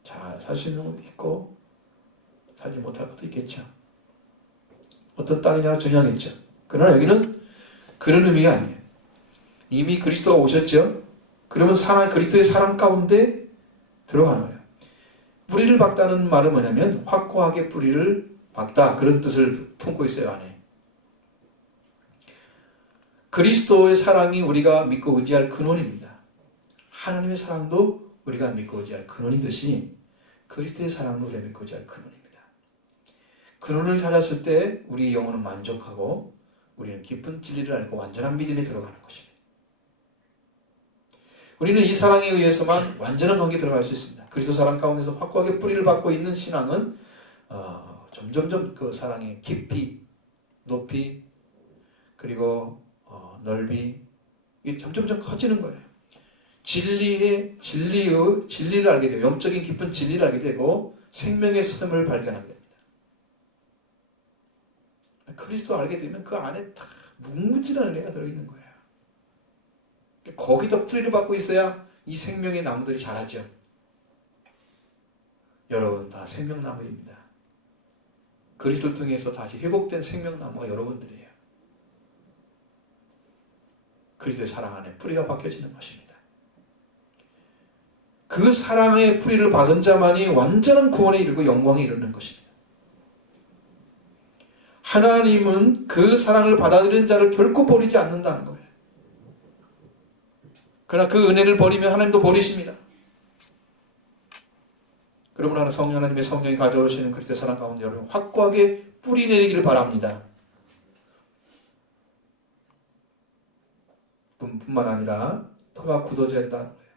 잘 살 수 있는 것도 있고 살지 못할 것도 있겠죠. 어떤 땅이냐가 중요하겠죠. 그러나 여기는 그런 의미가 아니에요. 이미 그리스도가 오셨죠. 그러면 그리스도의 사랑 가운데 들어가는 거예요. 뿌리를 박다는 말은 뭐냐면 확고하게 뿌리를 박다, 그런 뜻을 품고 있어요. 안에 그리스도의 사랑이 우리가 믿고 의지할 근원입니다. 하나님의 사랑도 우리가 믿고 의지할 근원이듯이 그리스도의 사랑도 우리가 믿고 의지할 근원입니다. 근원을 찾았을 때 우리 영혼은 만족하고 우리는 깊은 진리를 알고 완전한 믿음에 들어가는 것입니다. 우리는 이 사랑에 의해서만 완전한 관계에 들어갈 수 있습니다. 그리스도 사랑 가운데서 확고하게 뿌리를 받고 있는 신앙은 점점점 그 사랑의 깊이, 높이, 그리고 넓이, 이게 점점점 커지는 거예요. 진리를 알게 되고, 영적인 깊은 진리를 알게 되고 생명의 샘을 발견하게 됩니다. 그리스도 알게 되면 그 안에 다 무궁무진한 은혜가 들어있는 거예요. 거기다 뿌리를 받고 있어야 이 생명의 나무들이 자라죠. 여러분 다 생명나무입니다. 그리스도를 통해서 다시 회복된 생명나무가 여러분들이에요. 그리스도의 사랑 안에 뿌리가 박혀지는 것입니다. 그 사랑의 뿌리를 박은 자만이 완전한 구원에 이르고 영광에 이르는 것입니다. 하나님은 그 사랑을 받아들이는 자를 결코 버리지 않는다는 거예요. 그러나 그 은혜를 버리면 하나님도 버리십니다. 그러므로 하나님의 성령이 가져오시는 그리스도의 사랑 가운데 여러분 확고하게 뿌리 내리기를 바랍니다. 뿐만 아니라 터가 굳어져 있다는 거예요.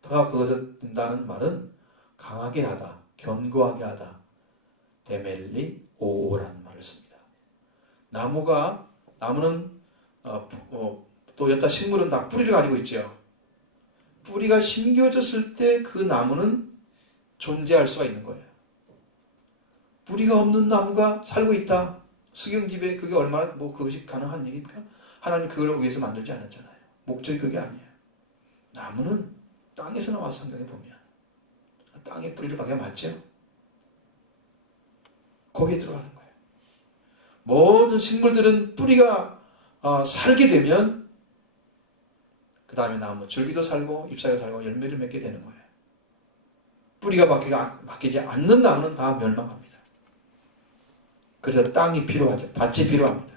터가 굳어진다는 말은 강하게 하다, 견고하게 하다, 데멜리 오라는 말을 씁니다. 나무는 또 여타 식물은 다 뿌리를 가지고 있죠. 뿌리가 심겨졌을 때 그 나무는 존재할 수가 있는 거예요. 뿌리가 없는 나무가 살고 있다. 수경집에 그게 얼마나 그것이 가능한 얘기입니까? 하나님 그걸 위해서 만들지 않았잖아요. 목적이 그게 아니에요. 나무는 땅에서 나와서 성경에 보면 땅에 뿌리를 박여 맞죠? 거기에 들어가는 거예요. 모든 식물들은 뿌리가 살게 되면 그 다음에 나무 줄기도 살고 잎사귀가 살고 열매를 맺게 되는 거예요. 뿌리가 바뀌지 않는 나무는 다 멸망합니다. 그래서 땅이 필요하죠. 밭이 필요합니다.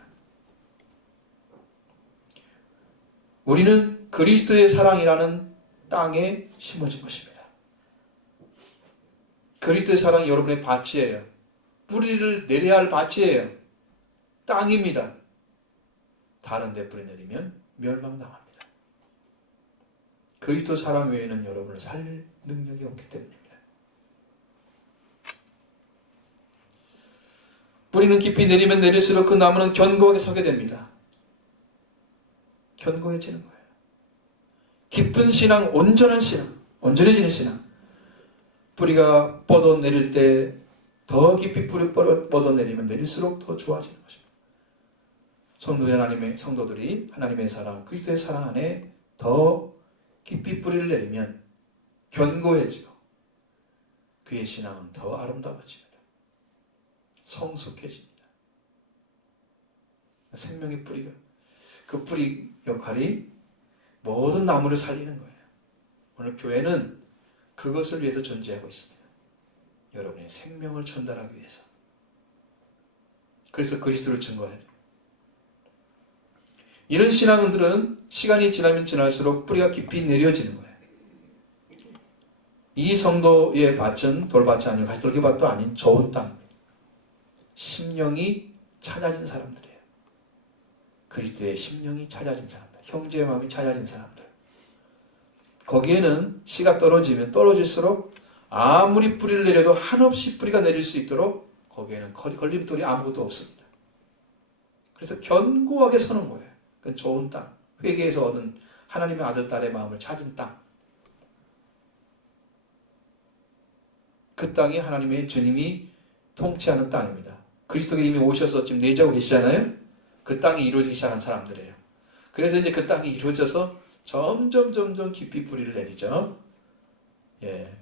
우리는 그리스도의 사랑이라는 땅에 심어진 것입니다. 그리스도의 사랑이 여러분의 밭이에요. 뿌리를 내려야 할 밭이에요. 땅입니다. 다른 데 뿌리 내리면 멸망당합니다. 그리스도 사랑 외에는 여러분을 살 능력이 없기 때문입니다. 뿌리는 깊이 내리면 내릴수록 그 나무는 견고하게 서게 됩니다. 견고해지는 거예요. 깊은 신앙, 온전한 신앙, 온전해지는 신앙. 뿌리가 뻗어내릴 때 더 깊이 뿌리 뻗어내리면 내릴수록 더 좋아지는 것입니다. 성도들이 하나님의 사랑, 그리스도의 사랑 안에 더 깊이 뿌리를 내리면 견고해지고 그의 신앙은 더 아름다워집니다. 성숙해집니다. 생명의 뿌리가 그 뿌리 역할이 모든 나무를 살리는 거예요. 오늘 교회는 그것을 위해서 존재하고 있습니다. 여러분의 생명을 전달하기 위해서. 그래서 그리스도를 증거해야 돼요. 이런 신앙들은 시간이 지나면 지날수록 뿌리가 깊이 내려지는 거예요. 이 성도의 밭은 돌밭이 아니고 가시돌기밭도 아닌 좋은 땅입니다. 심령이 찾아진 사람들이에요. 그리스도의 심령이 찾아진 사람들, 형제의 마음이 찾아진 사람들. 거기에는 씨가 떨어지면 떨어질수록 아무리 뿌리를 내려도 한없이 뿌리가 내릴 수 있도록 거기에는 걸림돌이 아무것도 없습니다. 그래서 견고하게 서는 거예요. 그건 좋은 땅, 회개에서 얻은 하나님의 아들, 딸의 마음을 찾은 땅. 그 땅이 하나님의 주님이 통치하는 땅입니다. 그리스도가 이미 오셔서 지금 내재하고 계시잖아요. 그 땅이 이루어지기 시작한 사람들이에요. 그래서 이제 그 땅이 이루어져서 점점 깊이 뿌리를 내리죠.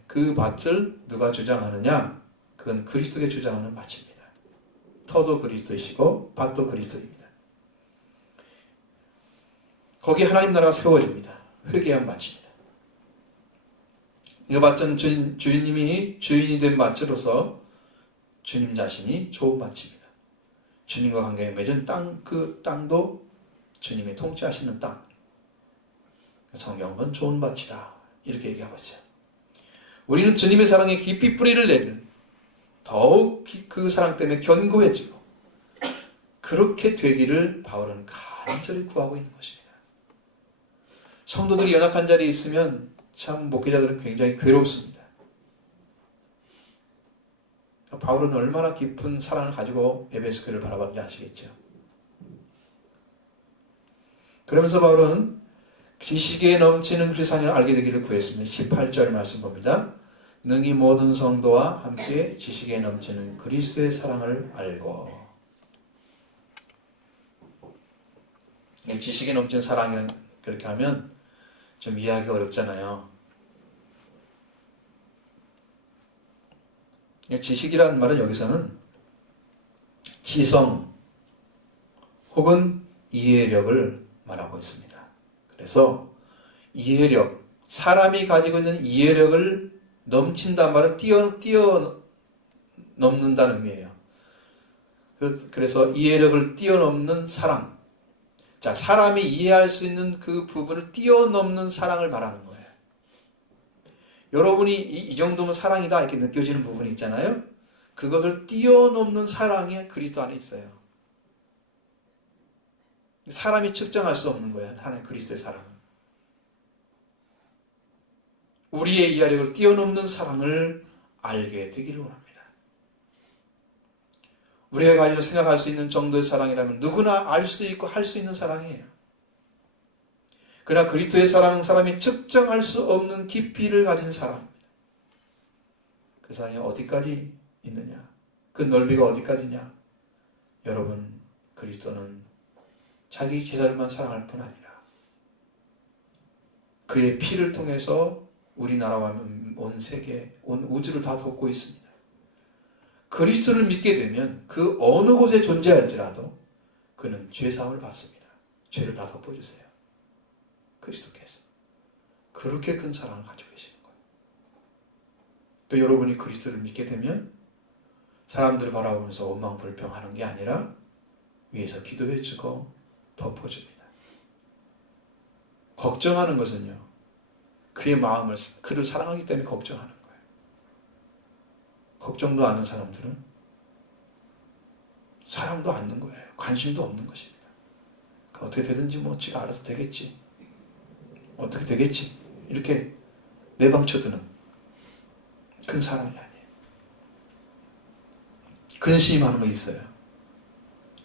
그 밭을 누가 주장하느냐? 그건 그리스도가 주장하는 밭입니다. 터도 그리스도이시고 밭도 그리스도입니다. 거기 하나님 나라가 세워집니다. 회개한 밭입니다. 이 밭은 주인님이 주인이 된 밭으로서 주님 자신이 좋은 밭입니다. 주님과 관계에 맺은 땅, 그 땅도 주님이 통치하시는 땅. 성경은 좋은 밭이다. 이렇게 얘기하고 있어요. 우리는 주님의 사랑에 깊이 뿌리를 내리는 더욱 그 사랑 때문에 견고해지고 그렇게 되기를 바울은 간절히 구하고 있는 것입니다. 성도들이 연약한 자리에 있으면 참 목회자들은 굉장히 괴롭습니다. 바울은 얼마나 깊은 사랑을 가지고 에베소 교회를 바라봤는지 아시겠죠? 그러면서 바울은 지식에 넘치는 그리스도를 알게 되기를 구했습니다. 18절 말씀 봅니다. 능히 모든 성도와 함께 지식에 넘치는 그리스도의 사랑을 알고. 지식에 넘치는 사랑이라는 그렇게 하면 좀 이해하기 어렵잖아요. 지식이라는 말은 여기서는 지성 혹은 이해력을 말하고 있습니다. 그래서 이해력, 사람이 가지고 있는 이해력을 넘친다는 말은 뛰어넘는다는 의미예요. 그래서 이해력을 뛰어넘는 사랑. 자, 사람이 이해할 수 있는 그 부분을 뛰어넘는 사랑을 말하는 거예요. 여러분이 이 정도면 사랑이다 이렇게 느껴지는 부분이 있잖아요. 그것을 뛰어넘는 사랑이 그리스도 안에 있어요. 사람이 측정할 수 없는 거예요. 하나님 그리스도의 사랑은. 우리의 이해력을 뛰어넘는 사랑을 알게 되기를 원합니다. 우리가 가지고 생각할 수 있는 정도의 사랑이라면 누구나 알 수 있고 할 수 있는 사랑이에요. 그러나 그리스도의 사랑은 사람이 측정할 수 없는 깊이를 가진 사랑입니다. 그 사랑이 어디까지 있느냐? 그 넓이가 어디까지냐? 여러분, 그리스도는 자기 제자들만 사랑할 뿐 아니라 그의 피를 통해서 우리나라와 온 세계, 온 우주를 다 덮고 있습니다. 그리스도를 믿게 되면 그 어느 곳에 존재할지라도 그는 죄사함을 받습니다. 죄를 다 덮어주세요. 그리스도께서. 그렇게 큰 사랑을 가지고 계시는 거예요. 또 여러분이 그리스도를 믿게 되면 사람들을 바라보면서 원망불평하는 게 아니라 위에서 기도해주고 덮어줍니다. 걱정하는 것은요, 그의 마음을, 그를 사랑하기 때문에 걱정하는 거예요. 걱정도 않는 사람들은 사랑도 않는 거예요. 관심도 없는 것입니다. 어떻게 되든지 뭐 지가 알아서 되겠지. 어떻게 되겠지. 이렇게 내방쳐드는 큰 사랑이 아니에요. 근심하는 거 있어요.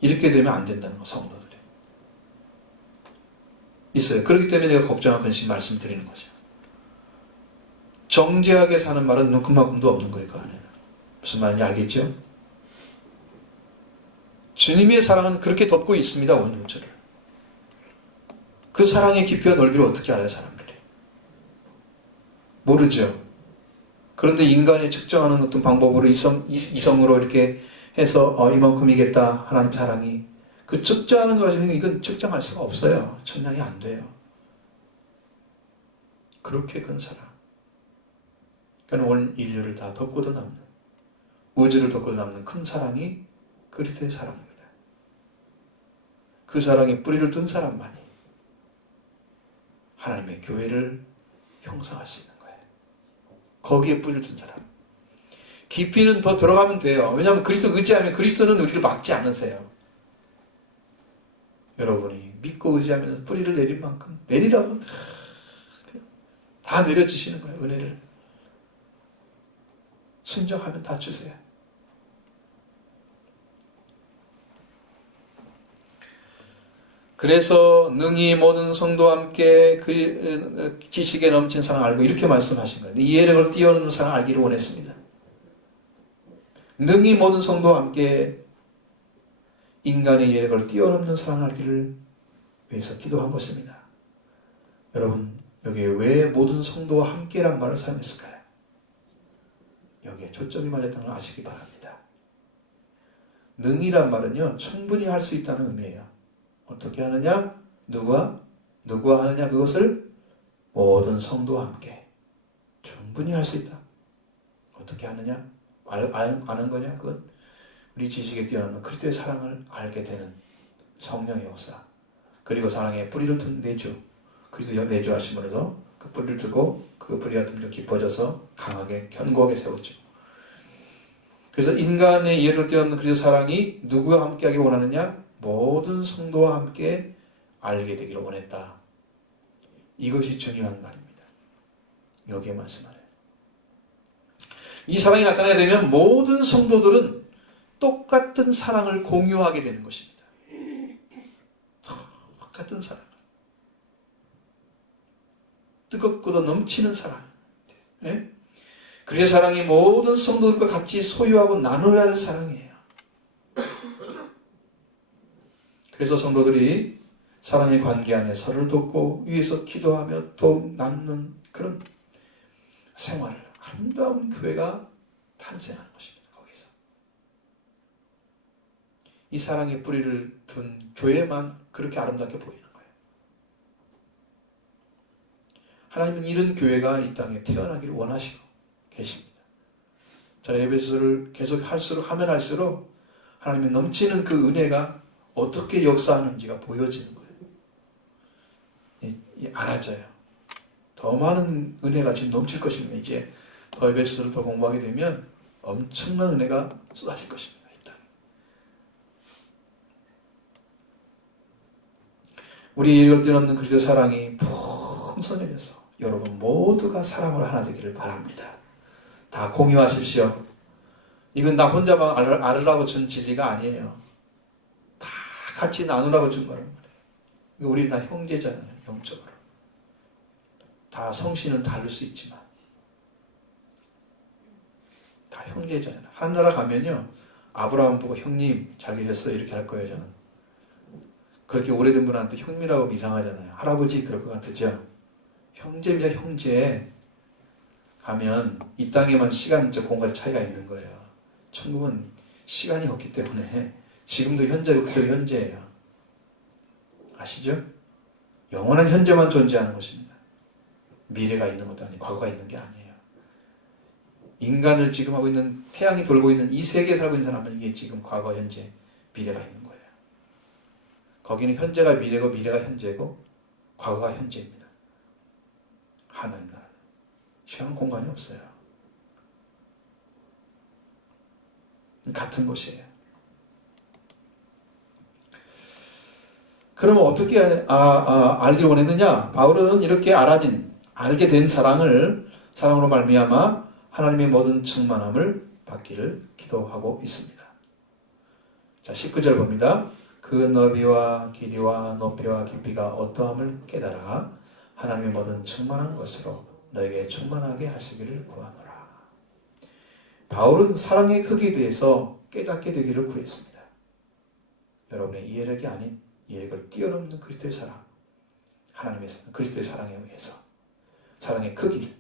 이렇게 되면 안 된다는 거, 성도들이. 있어요. 그렇기 때문에 내가 걱정한 근심 말씀드리는 거죠. 정죄하게 사는 말은 그만큼도 없는 거예요, 그 안에는. 무슨 말인지 알겠죠? 주님의 사랑은 그렇게 덮고 있습니다, 온 우주를. 그 사랑의 깊이와 넓이를 어떻게 알아요, 사람들이? 모르죠. 그런데 인간이 측정하는 어떤 방법으로 이성으로 이렇게 해서 이만큼이겠다, 하나님 사랑이. 그 측정하는 것은 이건 측정할 수가 없어요. 측량이 안 돼요. 그렇게 큰 사랑. 그러니까 온 인류를 다 덮고도 남는, 우주를 덮고도 남는 큰 사랑이 그리스도의 사랑입니다. 그 사랑에 뿌리를 둔 사람만이 하나님의 교회를 형성할 수 있는 거예요. 거기에 뿌리를 둔 사람. 깊이는 더 들어가면 돼요. 왜냐하면 그리스도 의지하면 그리스도는 우리를 막지 않으세요. 여러분이 믿고 의지하면서 뿌리를 내린 만큼 내리라고 다 내려주시는 거예요. 은혜를. 순종하면 다 주세요. 그래서 능히 모든 성도와 함께 그 지식에 넘친 사랑을 알고 이렇게 말씀하신 거예요. 이 예력을 뛰어넘는 사랑을 알기를 원했습니다. 능히 모든 성도와 함께 인간의 예력을 뛰어넘는 사랑을 알기를 위해서 기도한 것입니다. 여러분, 여기에 왜 모든 성도와 함께란 말을 사용했을까요? 여기에 초점이 맞았다는 걸 아시기 바랍니다. 능이란 말은요, 충분히 할 수 있다는 의미예요. 어떻게 하느냐? 누가 하느냐? 그것을 모든 성도와 함께 충분히 할 수 있다. 어떻게 하느냐? 아는 거냐? 그건 우리 지식에 뛰어넘는 그리스도의 사랑을 알게 되는 성령의 역사. 그리고 사랑의 뿌리를 둔 내주. 그리스도 내주하심으로도 그 뿌리를 두고 그 뿌리가 점점 깊어져서 강하게 견고하게 세웠죠. 그래서 인간의 예를 뛰어넘는 그리스도 사랑이 누구와 함께하기 원하느냐? 모든 성도와 함께 알게 되기를 원했다. 이것이 중요한 말입니다. 여기에 말씀하래요. 이 사랑이 나타나게 되면 모든 성도들은 똑같은 사랑을 공유하게 되는 것입니다. 똑같은 사랑. 뜨겁고도 넘치는 사랑. 예? 그의 사랑이 모든 성도들과 같이 소유하고 나눠야 할 사랑이에요. 그래서 성도들이 사랑의 관계 안에 서로를 돕고 위에서 기도하며 더욱 낳는 그런 생활을, 아름다운 교회가 탄생하는 것입니다. 거기서 이 사랑의 뿌리를 둔 교회만 그렇게 아름답게 보이는 거예요. 하나님은 이런 교회가 이 땅에 태어나기를 원하시고 계십니다. 자, 에베소를 계속 하면 할수록 하나님의 넘치는 그 은혜가 어떻게 역사하는지가 보여지는 거예요. 알아져요. 더 많은 은혜가 지금 넘칠 것입니다. 이제 더 에베소를 더 공부하게 되면 엄청난 은혜가 쏟아질 것입니다. 이 땅에. 우리 이를 뛰어넘는 그리스도의 사랑이 풍성해져서 여러분 모두가 사랑으로 하나 되기를 바랍니다. 다 공유하십시오. 이건 나 혼자만 알으라고 준 진리가 아니에요. 다 같이 나누라고 준 거란 말이에요. 우리 다 형제잖아요. 영적으로. 다 성씨는 다를 수 있지만 다 형제잖아요. 하늘나라 가면요, 아브라함 보고 형님 잘 계셨어요 이렇게 할 거예요. 저는 그렇게 오래된 분한테 형님이라고 하면 이상하잖아요. 할아버지 그럴 것 같으죠. 형제입니다. 형제. 가면 이 땅에만 시간적 공간 차이가 있는 거예요. 천국은 시간이 없기 때문에 지금도 현재고 그때도 현재예요. 아시죠? 영원한 현재만 존재하는 것입니다. 미래가 있는 것도 아니고 과거가 있는 게 아니에요. 인간을 지금 하고 있는, 태양이 돌고 있는 이 세계에 살고 있는 사람은 이게 지금 과거, 현재, 미래가 있는 거예요. 거기는 현재가 미래고 미래가 현재고 과거가 현재입니다. 하나님 나라. 시간 공간이 없어요. 같은 곳이에요. 그러면 어떻게 알기를 원했느냐? 바울은 이렇게 알게 된 사랑으로 말미암아 하나님의 모든 충만함을 받기를 기도하고 있습니다. 자, 19절 봅니다. 그 너비와 길이와 높이와 깊이가 어떠함을 깨달아 하나님의 모든 충만한 것으로 너에게 충만하게 하시기를 구하노라. 바울은 사랑의 크기에 대해서 깨닫게 되기를 구했습니다. 여러분의 이해력이 아닌 이해력을 뛰어넘는 그리스도의 사랑, 하나님의 사랑, 그리스도의 사랑에 의해서 사랑의 크기,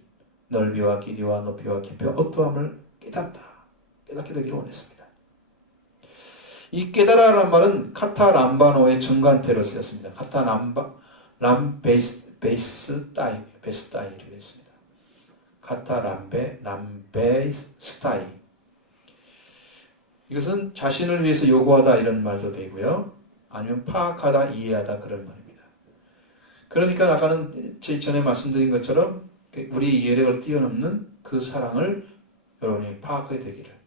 넓이와 길이와 높이와 깊이와 어떠함을 깨닫게 되기를 원했습니다. 이 깨달아라는 말은 카타람바노의 중간태로 쓰였습니다. 베스타이 이렇게 되어 있습니다. 람베스타이. 이것은 자신을 위해서 요구하다 이런 말도 되고요. 아니면 파악하다, 이해하다 그런 말입니다. 그러니까 아까는 전에 말씀드린 것처럼 우리 이해력을 뛰어넘는 그 사랑을 여러분이 파악하게 되기를,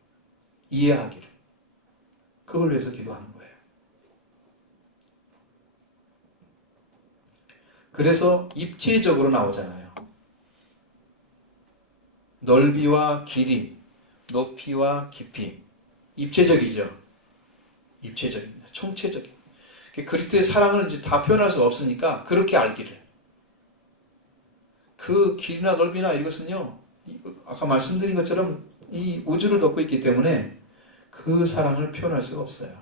이해하기를, 그걸 위해서 기도하는 거예요. 그래서 입체적으로 나오잖아요. 넓이와 길이, 높이와 깊이. 입체적이죠. 입체적입니다. 총체적인. 그리스도의 사랑을 이제 다 표현할 수 없으니까 그렇게 알기를. 그 길이나 넓이나 이것은요, 아까 말씀드린 것처럼 이 우주를 덮고 있기 때문에 그 사랑을 표현할 수가 없어요.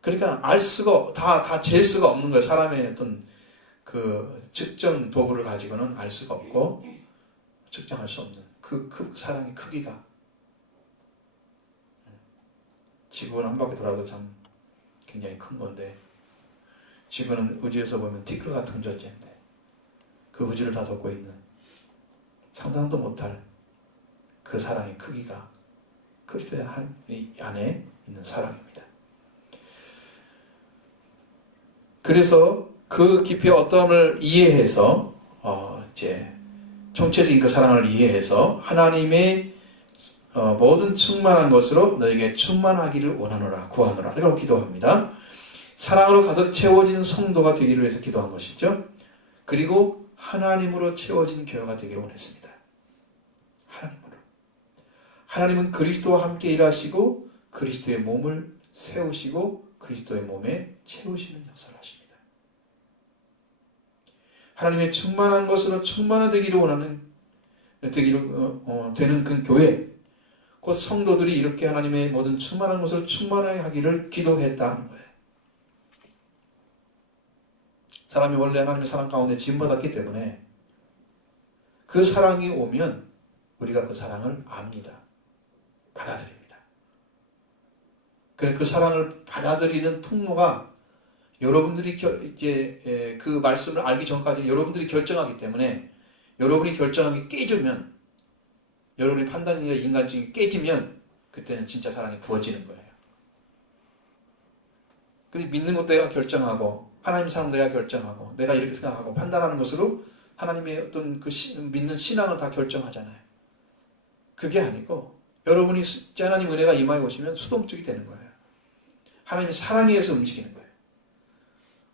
그러니까 다 잴 수가 없는 거예요. 사람의 어떤 그 측정 도구를 가지고는 알 수가 없고 측정할 수 없는 그 사랑의 크기가. 지구는 한 바퀴 돌아도 참 굉장히 큰 건데, 지구는 우주에서 보면 티끌 같은 존재인데 그 우주를 다 덮고 있는, 상상도 못할 그 사랑의 크기가 그리스도의 안에 있는 사랑입니다. 그래서 그 깊이의 어떠함을 이해해서 이제 총체적인 그 사랑을 이해해서 하나님의 모든 충만한 것으로 너에게 충만하기를 원하노라, 구하노라 이라고 기도합니다. 사랑으로 가득 채워진 성도가 되기를 위해서 기도한 것이죠. 그리고 하나님으로 채워진 교회가 되기를 원했습니다. 하나님은 그리스도와 함께 일하시고 그리스도의 몸을 세우시고 그리스도의 몸에 채우시는 역사를 하십니다. 하나님의 충만한 것으로 충만하되기를 되는 그 교회, 곧 성도들이 이렇게 하나님의 모든 충만한 것으로 충만하게 하기를 기도했다는 거예요. 사람이 원래 하나님의 사랑 가운데 지음받았기 때문에 그 사랑이 오면 우리가 그 사랑을 압니다. 받아들입니다. 그 사랑을 받아들이는 통로가 여러분들이 이제 그 말씀을 알기 전까지 여러분들이 결정하기 때문에, 여러분이 결정하기 깨지면, 여러분의 판단이나 인간적이 깨지면 그때는 진짜 사랑이 부어지는 거예요. 근데 믿는 것도 내가 결정하고 하나님 사랑도 내가 결정하고 내가 이렇게 생각하고 판단하는 것으로 하나님의 어떤 그 믿는 신앙을 다 결정하잖아요. 그게 아니고 여러분이 하나님 은혜가 임하여 오시면 수동적이 되는 거예요. 하나님의 사랑에 의해서 움직이는 거예요.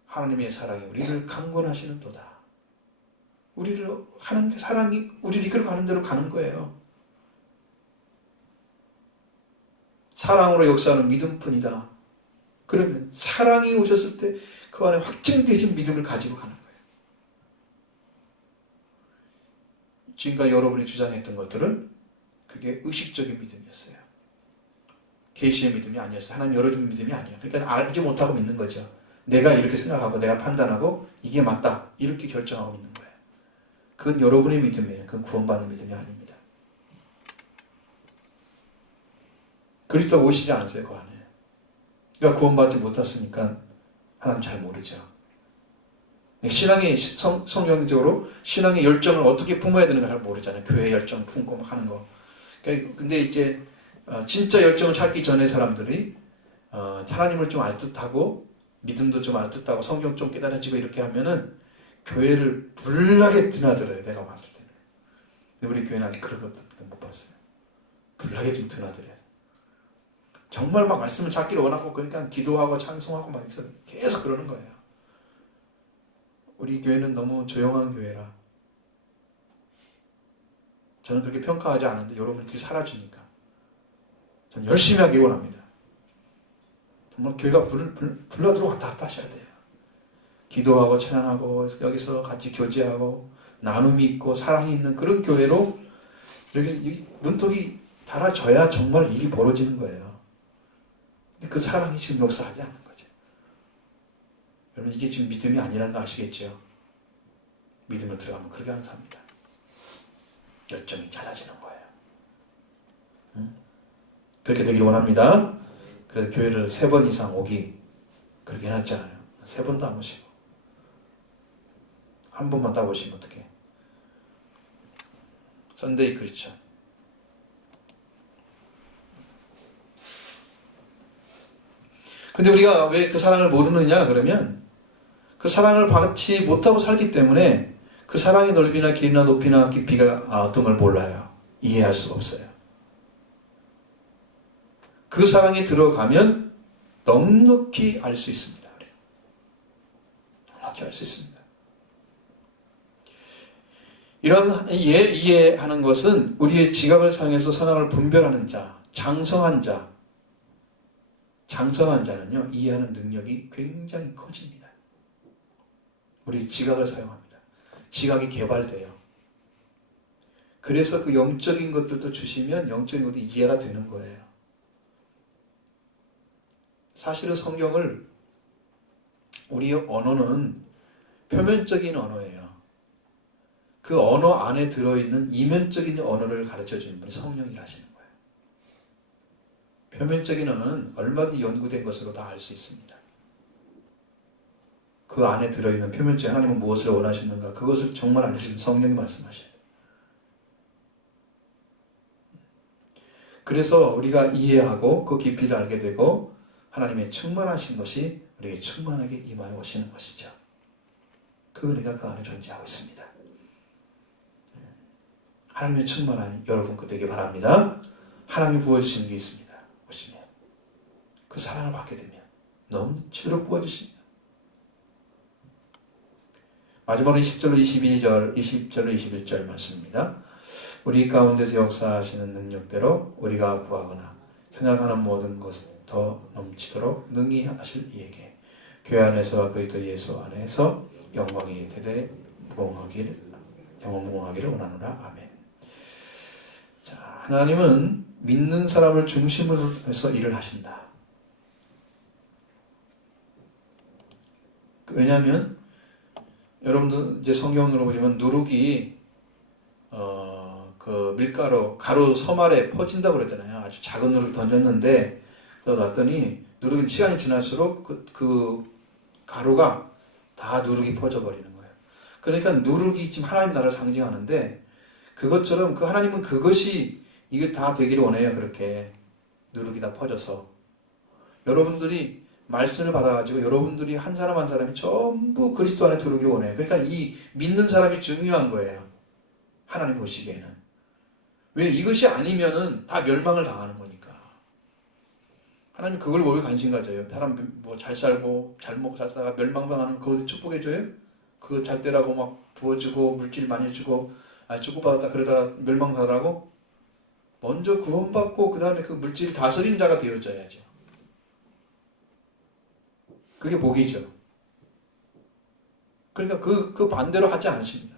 하나님의 사랑이 우리를 강권하시는 도다. 하나님의 사랑이 우리를 이끌어가는 대로 가는 거예요. 사랑으로 역사하는 믿음뿐이다. 그러면 사랑이 오셨을 때 그 안에 확증되신 믿음을 가지고 가는 거예요. 지금까지 여러분이 주장했던 것들은 그게 의식적인 믿음이었어요. 계시의 믿음이 아니었어요. 하나님 열어준 믿음이 아니에요. 그러니까 알지 못하고 믿는 거죠. 내가 이렇게 생각하고 내가 판단하고 이게 맞다 이렇게 결정하고 믿는 거예요. 그건 여러분의 믿음이에요. 그건 구원받는 믿음이 아닙니다. 그리스도가 오시지 않았어요. 그 안에. 그러니까 구원받지 못했으니까 하나님 잘 모르죠. 신앙이 성경적으로 신앙의 열정을 어떻게 품어야 되는가 잘 모르잖아요. 교회 열정 품고 막 하는 거. 근데 이제 진짜 열정을 찾기 전에 사람들이 하나님을 좀 알듯하고 믿음도 좀 알듯하고 성경 좀 깨달아지고 이렇게 하면은 교회를 불나게 드나들어요. 내가 봤을 때는. 근데 우리 교회는 아직 그런 것도 못 봤어요. 불나게 좀 드나들어요. 정말 막 말씀을 찾기를 원하고 그러니까 기도하고 찬송하고 막 계속 그러는 거예요. 우리 교회는 너무 조용한 교회라. 저는 그렇게 평가하지 않는데 여러분이 그렇게 살아주니까 저는 열심히 하기 원합니다. 정말 교회가 불러들어 왔다 갔다 하셔야 돼요. 기도하고 찬양하고 여기서 같이 교제하고 나눔이 있고 사랑이 있는 그런 교회로 이렇게 문턱이 달아져야 정말 일이 벌어지는 거예요. 근데 그 사랑이 지금 역사하지 않는 거죠. 여러분 이게 지금 믿음이 아니라는 거 아시겠죠? 믿음을 들어가면 그렇게 하는 사람입니다. 열정이 잦아지는 거예요. 그렇게 되기를 원합니다. 그래서 교회를 3번 이상 오기 그렇게 해놨잖아요. 3번도 안 오시고 한 번만 딱 오시면 어떡해. 썬데이 크리스천. 근데 우리가 왜 그 사랑을 모르느냐 그러면 그 사랑을 받지 못하고 살기 때문에 그 사랑의 넓이나 길이나 높이나 깊이가 어떤 걸 몰라요. 이해할 수가 없어요. 그 사랑에 들어가면 넉넉히 알 수 있습니다. 넉넉히 알 수 있습니다. 이런 이해하는 것은 우리의 지각을 상해서 선악을 분별하는 자, 장성한 자는요, 이해하는 능력이 굉장히 커집니다. 우리 지각을 사용합니다. 지각이 개발돼요. 그래서 그 영적인 것들도 주시면 영적인 것도 이해가 되는 거예요. 사실은 성경을 우리의 언어는 표면적인 언어예요. 그 언어 안에 들어있는 이면적인 언어를 가르쳐주는 분이 성령이라시는 거예요. 표면적인 언어는 얼마든지 연구된 것으로 다 알 수 있습니다. 그 안에 들어있는 표면적인 하나님은 무엇을 원하시는가 그것을 정말 알려주는 성령이 말씀하셔야 돼요. 그래서 우리가 이해하고 그 깊이를 알게 되고 하나님의 충만하신 것이 우리에게 충만하게 임하여 오시는 것이죠. 그 은혜가 그 안에 존재하고 있습니다. 하나님의 충만함이 여러분 그 되게 바랍니다. 하나님이 부어주시는 게 있습니다. 오시면 그 사랑을 받게 되면 넘치도록 부어주십니다. 마지막으로 20절로 21절 말씀입니다. 우리 가운데서 역사하시는 능력대로 우리가 구하거나 생각하는 모든 것을 더 넘치도록 능히 하실 이에게 교회 안에서와 그리스도 예수 안에서 영광이 대대 영원무궁하기를 원하노라. 아멘. 자, 하나님은 믿는 사람을 중심으로 해서 일을 하신다. 왜냐하면 여러분들 이제 성경으로 보시면 누룩이 그 밀가루 가루 섬 아래 퍼진다고 그랬잖아요. 아주 작은 누룩이 던졌는데 그거 갔더니 누룩이 시간이 지날수록 그 가루가 다 누룩이 퍼져버리는 거예요. 그러니까 누룩이 지금 하나님 나라를 상징하는데 그것처럼 그 하나님은 그것이 이게 다 되기를 원해요. 그렇게 누룩이 다 퍼져서 여러분들이 말씀을 받아가지고 여러분들이 한 사람 한 사람이 전부 그리스도 안에 들어오길 원해요. 그러니까 이 믿는 사람이 중요한 거예요. 하나님 보시기에는. 왜 이것이 아니면은 다 멸망을 당하는 거니까. 하나님 그걸 왜 관심 가져요? 사람 뭐 잘 살고 잘 먹고 잘 살다가 멸망당하는 그것을 축복해줘요? 그거 잘 되라고 막 부어주고 물질 많이 주고 축복받았다 그러다가 멸망하라고? 먼저 구원받고 그 다음에 그 물질을 다스리는 자가 되어져야죠. 그게 복이죠. 그러니까 그 반대로 하지 않으십니다.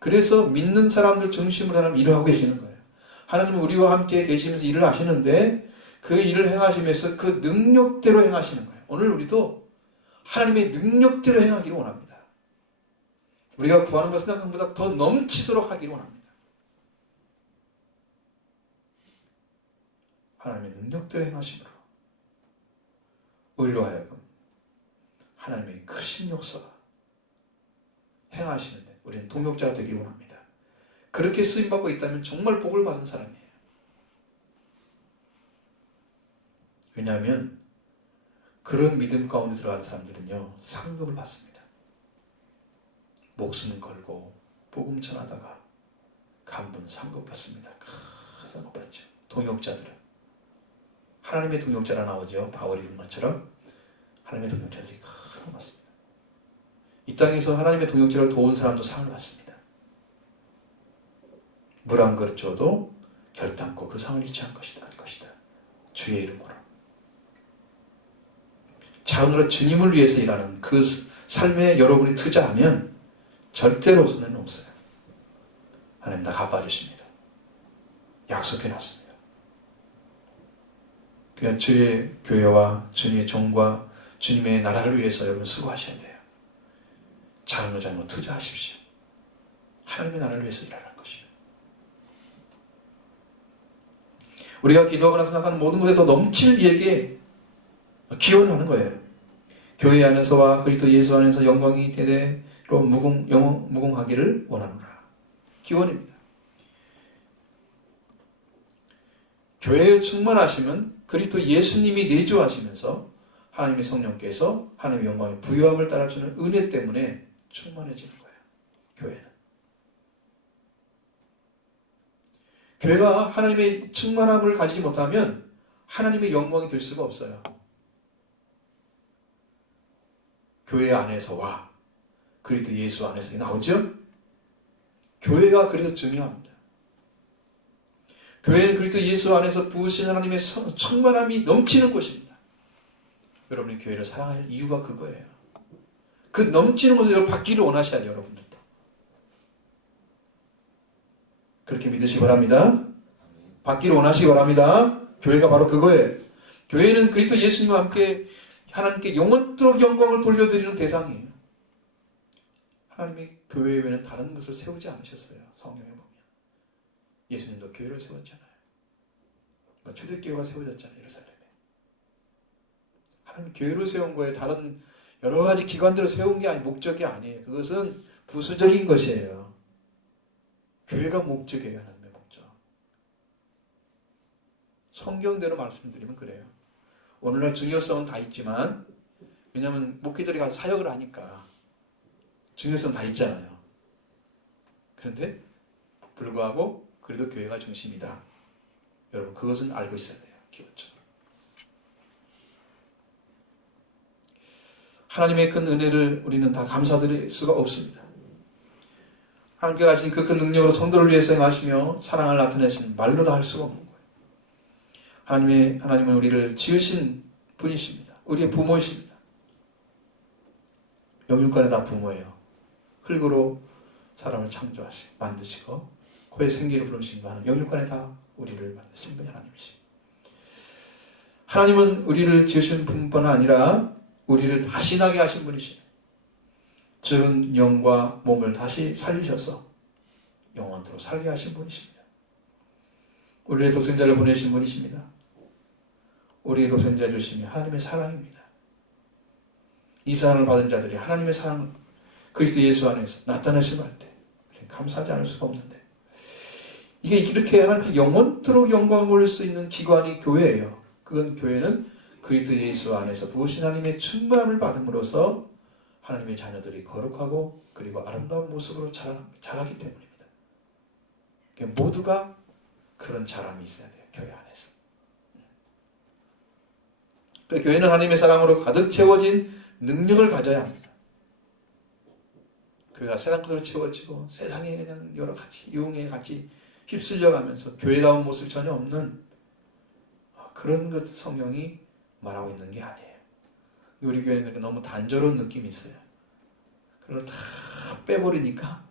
그래서 믿는 사람들 중심으로 하나님 일을 하고 계시는 거예요. 하나님은 우리와 함께 계시면서 일을 하시는데 그 일을 행하시면서 그 능력대로 행하시는 거예요. 오늘 우리도 하나님의 능력대로 행하기를 원합니다. 우리가 구하는 것 생각한 것보다 더 넘치도록 하기를 원합니다. 하나님의 능력대로 행하심으로 우리로 하여금 하나님의 크신 역사가 행하시는데 우리는 동역자가 되기를 원합니다. 그렇게 쓰임받고 있다면 정말 복을 받은 사람이에요. 왜냐하면 그런 믿음 가운데 들어간 사람들은요, 상급을 받습니다. 목숨 걸고 복음 전하다가 간분 상급 받습니다. 큰 상급 받죠. 동역자들은 하나님의 동역자라 나오죠. 바울이 이런 것처럼 하나님의 동역자들이 큰 상을 받습니다. 이 땅에서 하나님의 동역자를 도운 사람도 상을 받습니다. 물 한 그릇 줘도 결단코 그 상을 잃지 않을 것이다. 주의 이름으로. 자은으로 주님을 위해서 일하는 그 삶에 여러분이 투자하면 절대로 손해는 없어요. 하나님 다 갚아주십니다. 약속해놨습니다. 그냥 주의 교회와 주님의 종과 주님의 나라를 위해서 여러분 수고하셔야 돼요. 자은으로 투자하십시오. 하나님의 나라를 위해서 일하는 것이에요. 우리가 기도하거나 생각하는 모든 것에 더 넘칠 이에게 기원을 하는 거예요. 교회 안에서와 그리스도 예수 안에서 영광이 대대로 무궁하기를 원하노라. 기원입니다. 교회에 충만하시면 그리스도 예수님이 내주하시면서 하나님의 성령께서 하나님의 영광의 부요함을 따라주는 은혜 때문에 충만해지는 거예요. 교회는. 교회가 하나님의 충만함을 가지지 못하면 하나님의 영광이 될 수가 없어요. 교회 안에서와 그리스도 예수 안에서 나오죠? 교회가 그래서 중요합니다. 교회는 그리스도 예수 안에서 부으신 하나님의 충만함이 넘치는 곳입니다. 여러분이 교회를 사랑할 이유가 그거예요. 그 넘치는 곳을 받기를 원하셔야죠, 여러분들도. 그렇게 믿으시기 바랍니다. 받기를 원하시기 바랍니다. 교회가 바로 그거예요. 교회는 그리스도 예수님과 함께 하나님께 영원토록 영광을 돌려드리는 대상이에요. 하나님이 교회 외에는 다른 것을 세우지 않으셨어요. 성경에 보면. 예수님도 교회를 세웠잖아요. 초대교회가 세워졌잖아요. 예루살렘에. 하나님 교회를 세운 거에 다른 여러 가지 기관들을 세운 게 목적이 아니에요. 그것은 부수적인 것이에요. 교회가 목적이에요. 하나님의 목적. 성경대로 말씀드리면 그래요. 오늘날 중요성은 다 있지만 왜냐하면 목회자들이 가서 사역을 하니까 중요성 다 있잖아요. 그런데 불구하고 그래도 교회가 중심이다. 여러분 그것은 알고 있어야 돼요. 기본적으로. 하나님의 큰 은혜를 우리는 다 감사드릴 수가 없습니다. 하나님께 가신 그 큰 능력으로 성도를 위해서 행하시며 사랑을 나타내신 말로 다 할 수가 없는 거예요. 하나님은 우리를 지으신 분이십니다. 우리의 부모이십니다. 영육간에 다 부모예요. 흙으로 사람을 창조하시고 만드시고 코에 생기를 불어주신 분 영육간에 다 우리를 만드신 분이 하나님이십니다. 하나님은 우리를 지으신 분뿐 아니라 우리를 다시 나게 하신 분이십니다. 죽은 영과 몸을 다시 살리셔서 영원토록 살게 하신 분이십니다. 우리의 독생자를 보내신 분이십니다. 우리의 독생자 주심이 하나님의 사랑입니다. 이 사랑을 받은 자들이 하나님의 사랑 그리스도 예수 안에서 나타내시고 할 때 감사하지 않을 수가 없는데 이게 이렇게 하나님께 영원토록 영광을 올릴 수 있는 기관이 교회예요. 그건 교회는 그리스도 예수 안에서 부으신 하나님의 충만함을 받음으로써 하나님의 자녀들이 거룩하고 그리고 아름다운 모습으로 자라기 때문입니다. 모두가 그런 자람이 있어야 돼요. 교회 안에서. 교회는 하나님의 사랑으로 가득 채워진 능력을 가져야 합니다. 교회가 세상 것으로 채워지고 세상에 그냥 여러 가지 유흥에 같이 휩쓸려가면서 교회다운 모습이 전혀 없는 그런 것 성경이 말하고 있는 게 아니에요. 우리 교회는 너무 단조로운 느낌이 있어요. 그걸 다 빼버리니까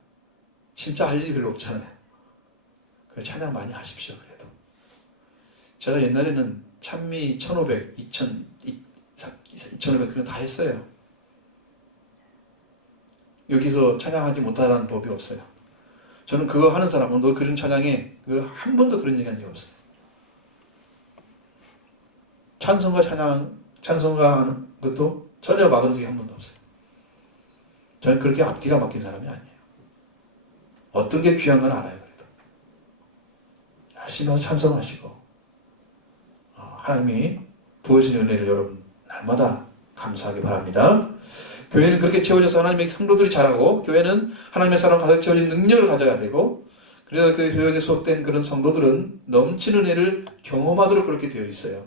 진짜 할 일이 별로 없잖아요. 그 찬양 많이 하십시오. 그래도 제가 옛날에는 찬미 1500, 2000, 2500 그거 다 했어요. 여기서 찬양하지 못하라는 법이 없어요. 저는 그거 하는 사람은 너 그런 찬양에 그거 한 번도 그런 얘기한 적이 없어요. 찬송가 하는 것도 전혀 막은 적이 한 번도 없어요. 저는 그렇게 앞뒤가 막힌 사람이 아니에요. 어떤 게 귀한 건 알아요. 그래도 열심히 해서 찬송하시고 하나님이 부어주신 은혜를 여러분 날마다 감사하기 바랍니다. 교회는 그렇게 채워져서 하나님의 성도들이 자라고, 교회는 하나님의 사람 가득 채워진 능력을 가져야 되고, 그래서 그 교회에 수업된 그런 성도들은 넘치는 은혜를 경험하도록 그렇게 되어 있어요.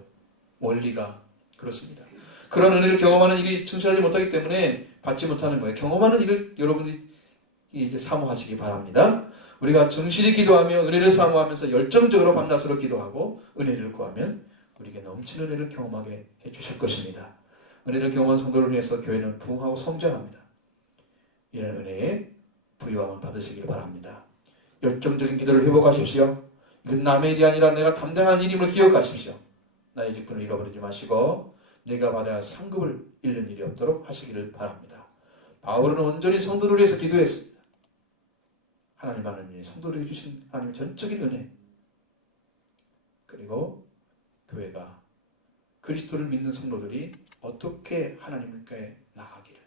원리가 그렇습니다. 그런 은혜를 경험하는 일이 충실하지 못하기 때문에 받지 못하는 거예요. 경험하는 일을 여러분들이 이제 사모하시기 바랍니다. 우리가 정실히 기도하며 은혜를 사모하면서 열정적으로 밤낮으로 기도하고 은혜를 구하면 우리에게 넘치는 은혜를 경험하게 해주실 것입니다. 은혜를 경험한 성도를 위해서 교회는 부흥하고 성장합니다. 이런 은혜에 부유함을 받으시길 바랍니다. 열정적인 기도를 회복하십시오. 이건 남의 일이 아니라 내가 담당한 일임을 기억하십시오. 나의 직분을 잃어버리지 마시고 내가 받아야 할 상급을 잃는 일이 없도록 하시기를 바랍니다. 바울은 온전히 성도를 위해서 기도했습니다. 하나님만을 성도들에게 주신 하나님의 전적인 은혜, 그리고 교회가 그리스도를 믿는 성도들이 어떻게 하나님께 나가기를,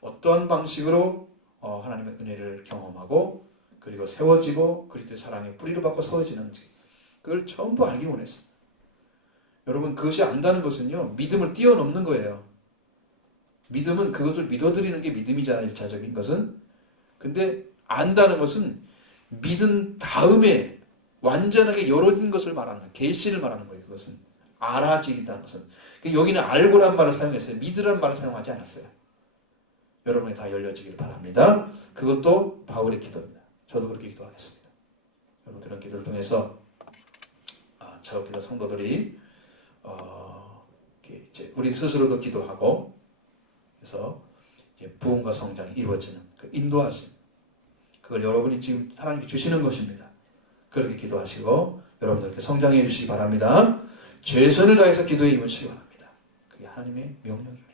어떠한 방식으로 하나님의 은혜를 경험하고 그리고 세워지고 그리스도의 사랑의 뿌리를 받고 세워지는지 그걸 전부 알기 원했습니다. 여러분, 그것이 안다는 것은요, 믿음을 뛰어넘는 거예요. 믿음은 그것을 믿어드리는 게 믿음이잖아요, 1차적인 것은. 근데 안다는 것은 믿은 다음에 완전하게 열어진 것을 말하는 거예요. 계시를 말하는 거예요. 그것은 알아지겠다는 것은. 여기는 알고란 말을 사용했어요. 믿으란 말을 사용하지 않았어요. 여러분이 다 열려지길 바랍니다. 그것도 바울의 기도입니다. 저도 그렇게 기도하겠습니다. 여러분, 그런 기도를 통해서 저 기도 성도들이 이제 우리 스스로도 기도하고, 그래서 이제 부흥과 성장이 이루어지는 그 인도하심, 그걸 여러분이 지금 하나님께 주시는 것입니다. 그렇게 기도하시고 여러분들께 성장해 주시기 바랍니다. 최선을 다해서 기도에 임하시기 바랍니다. 그게 하나님의 명령입니다.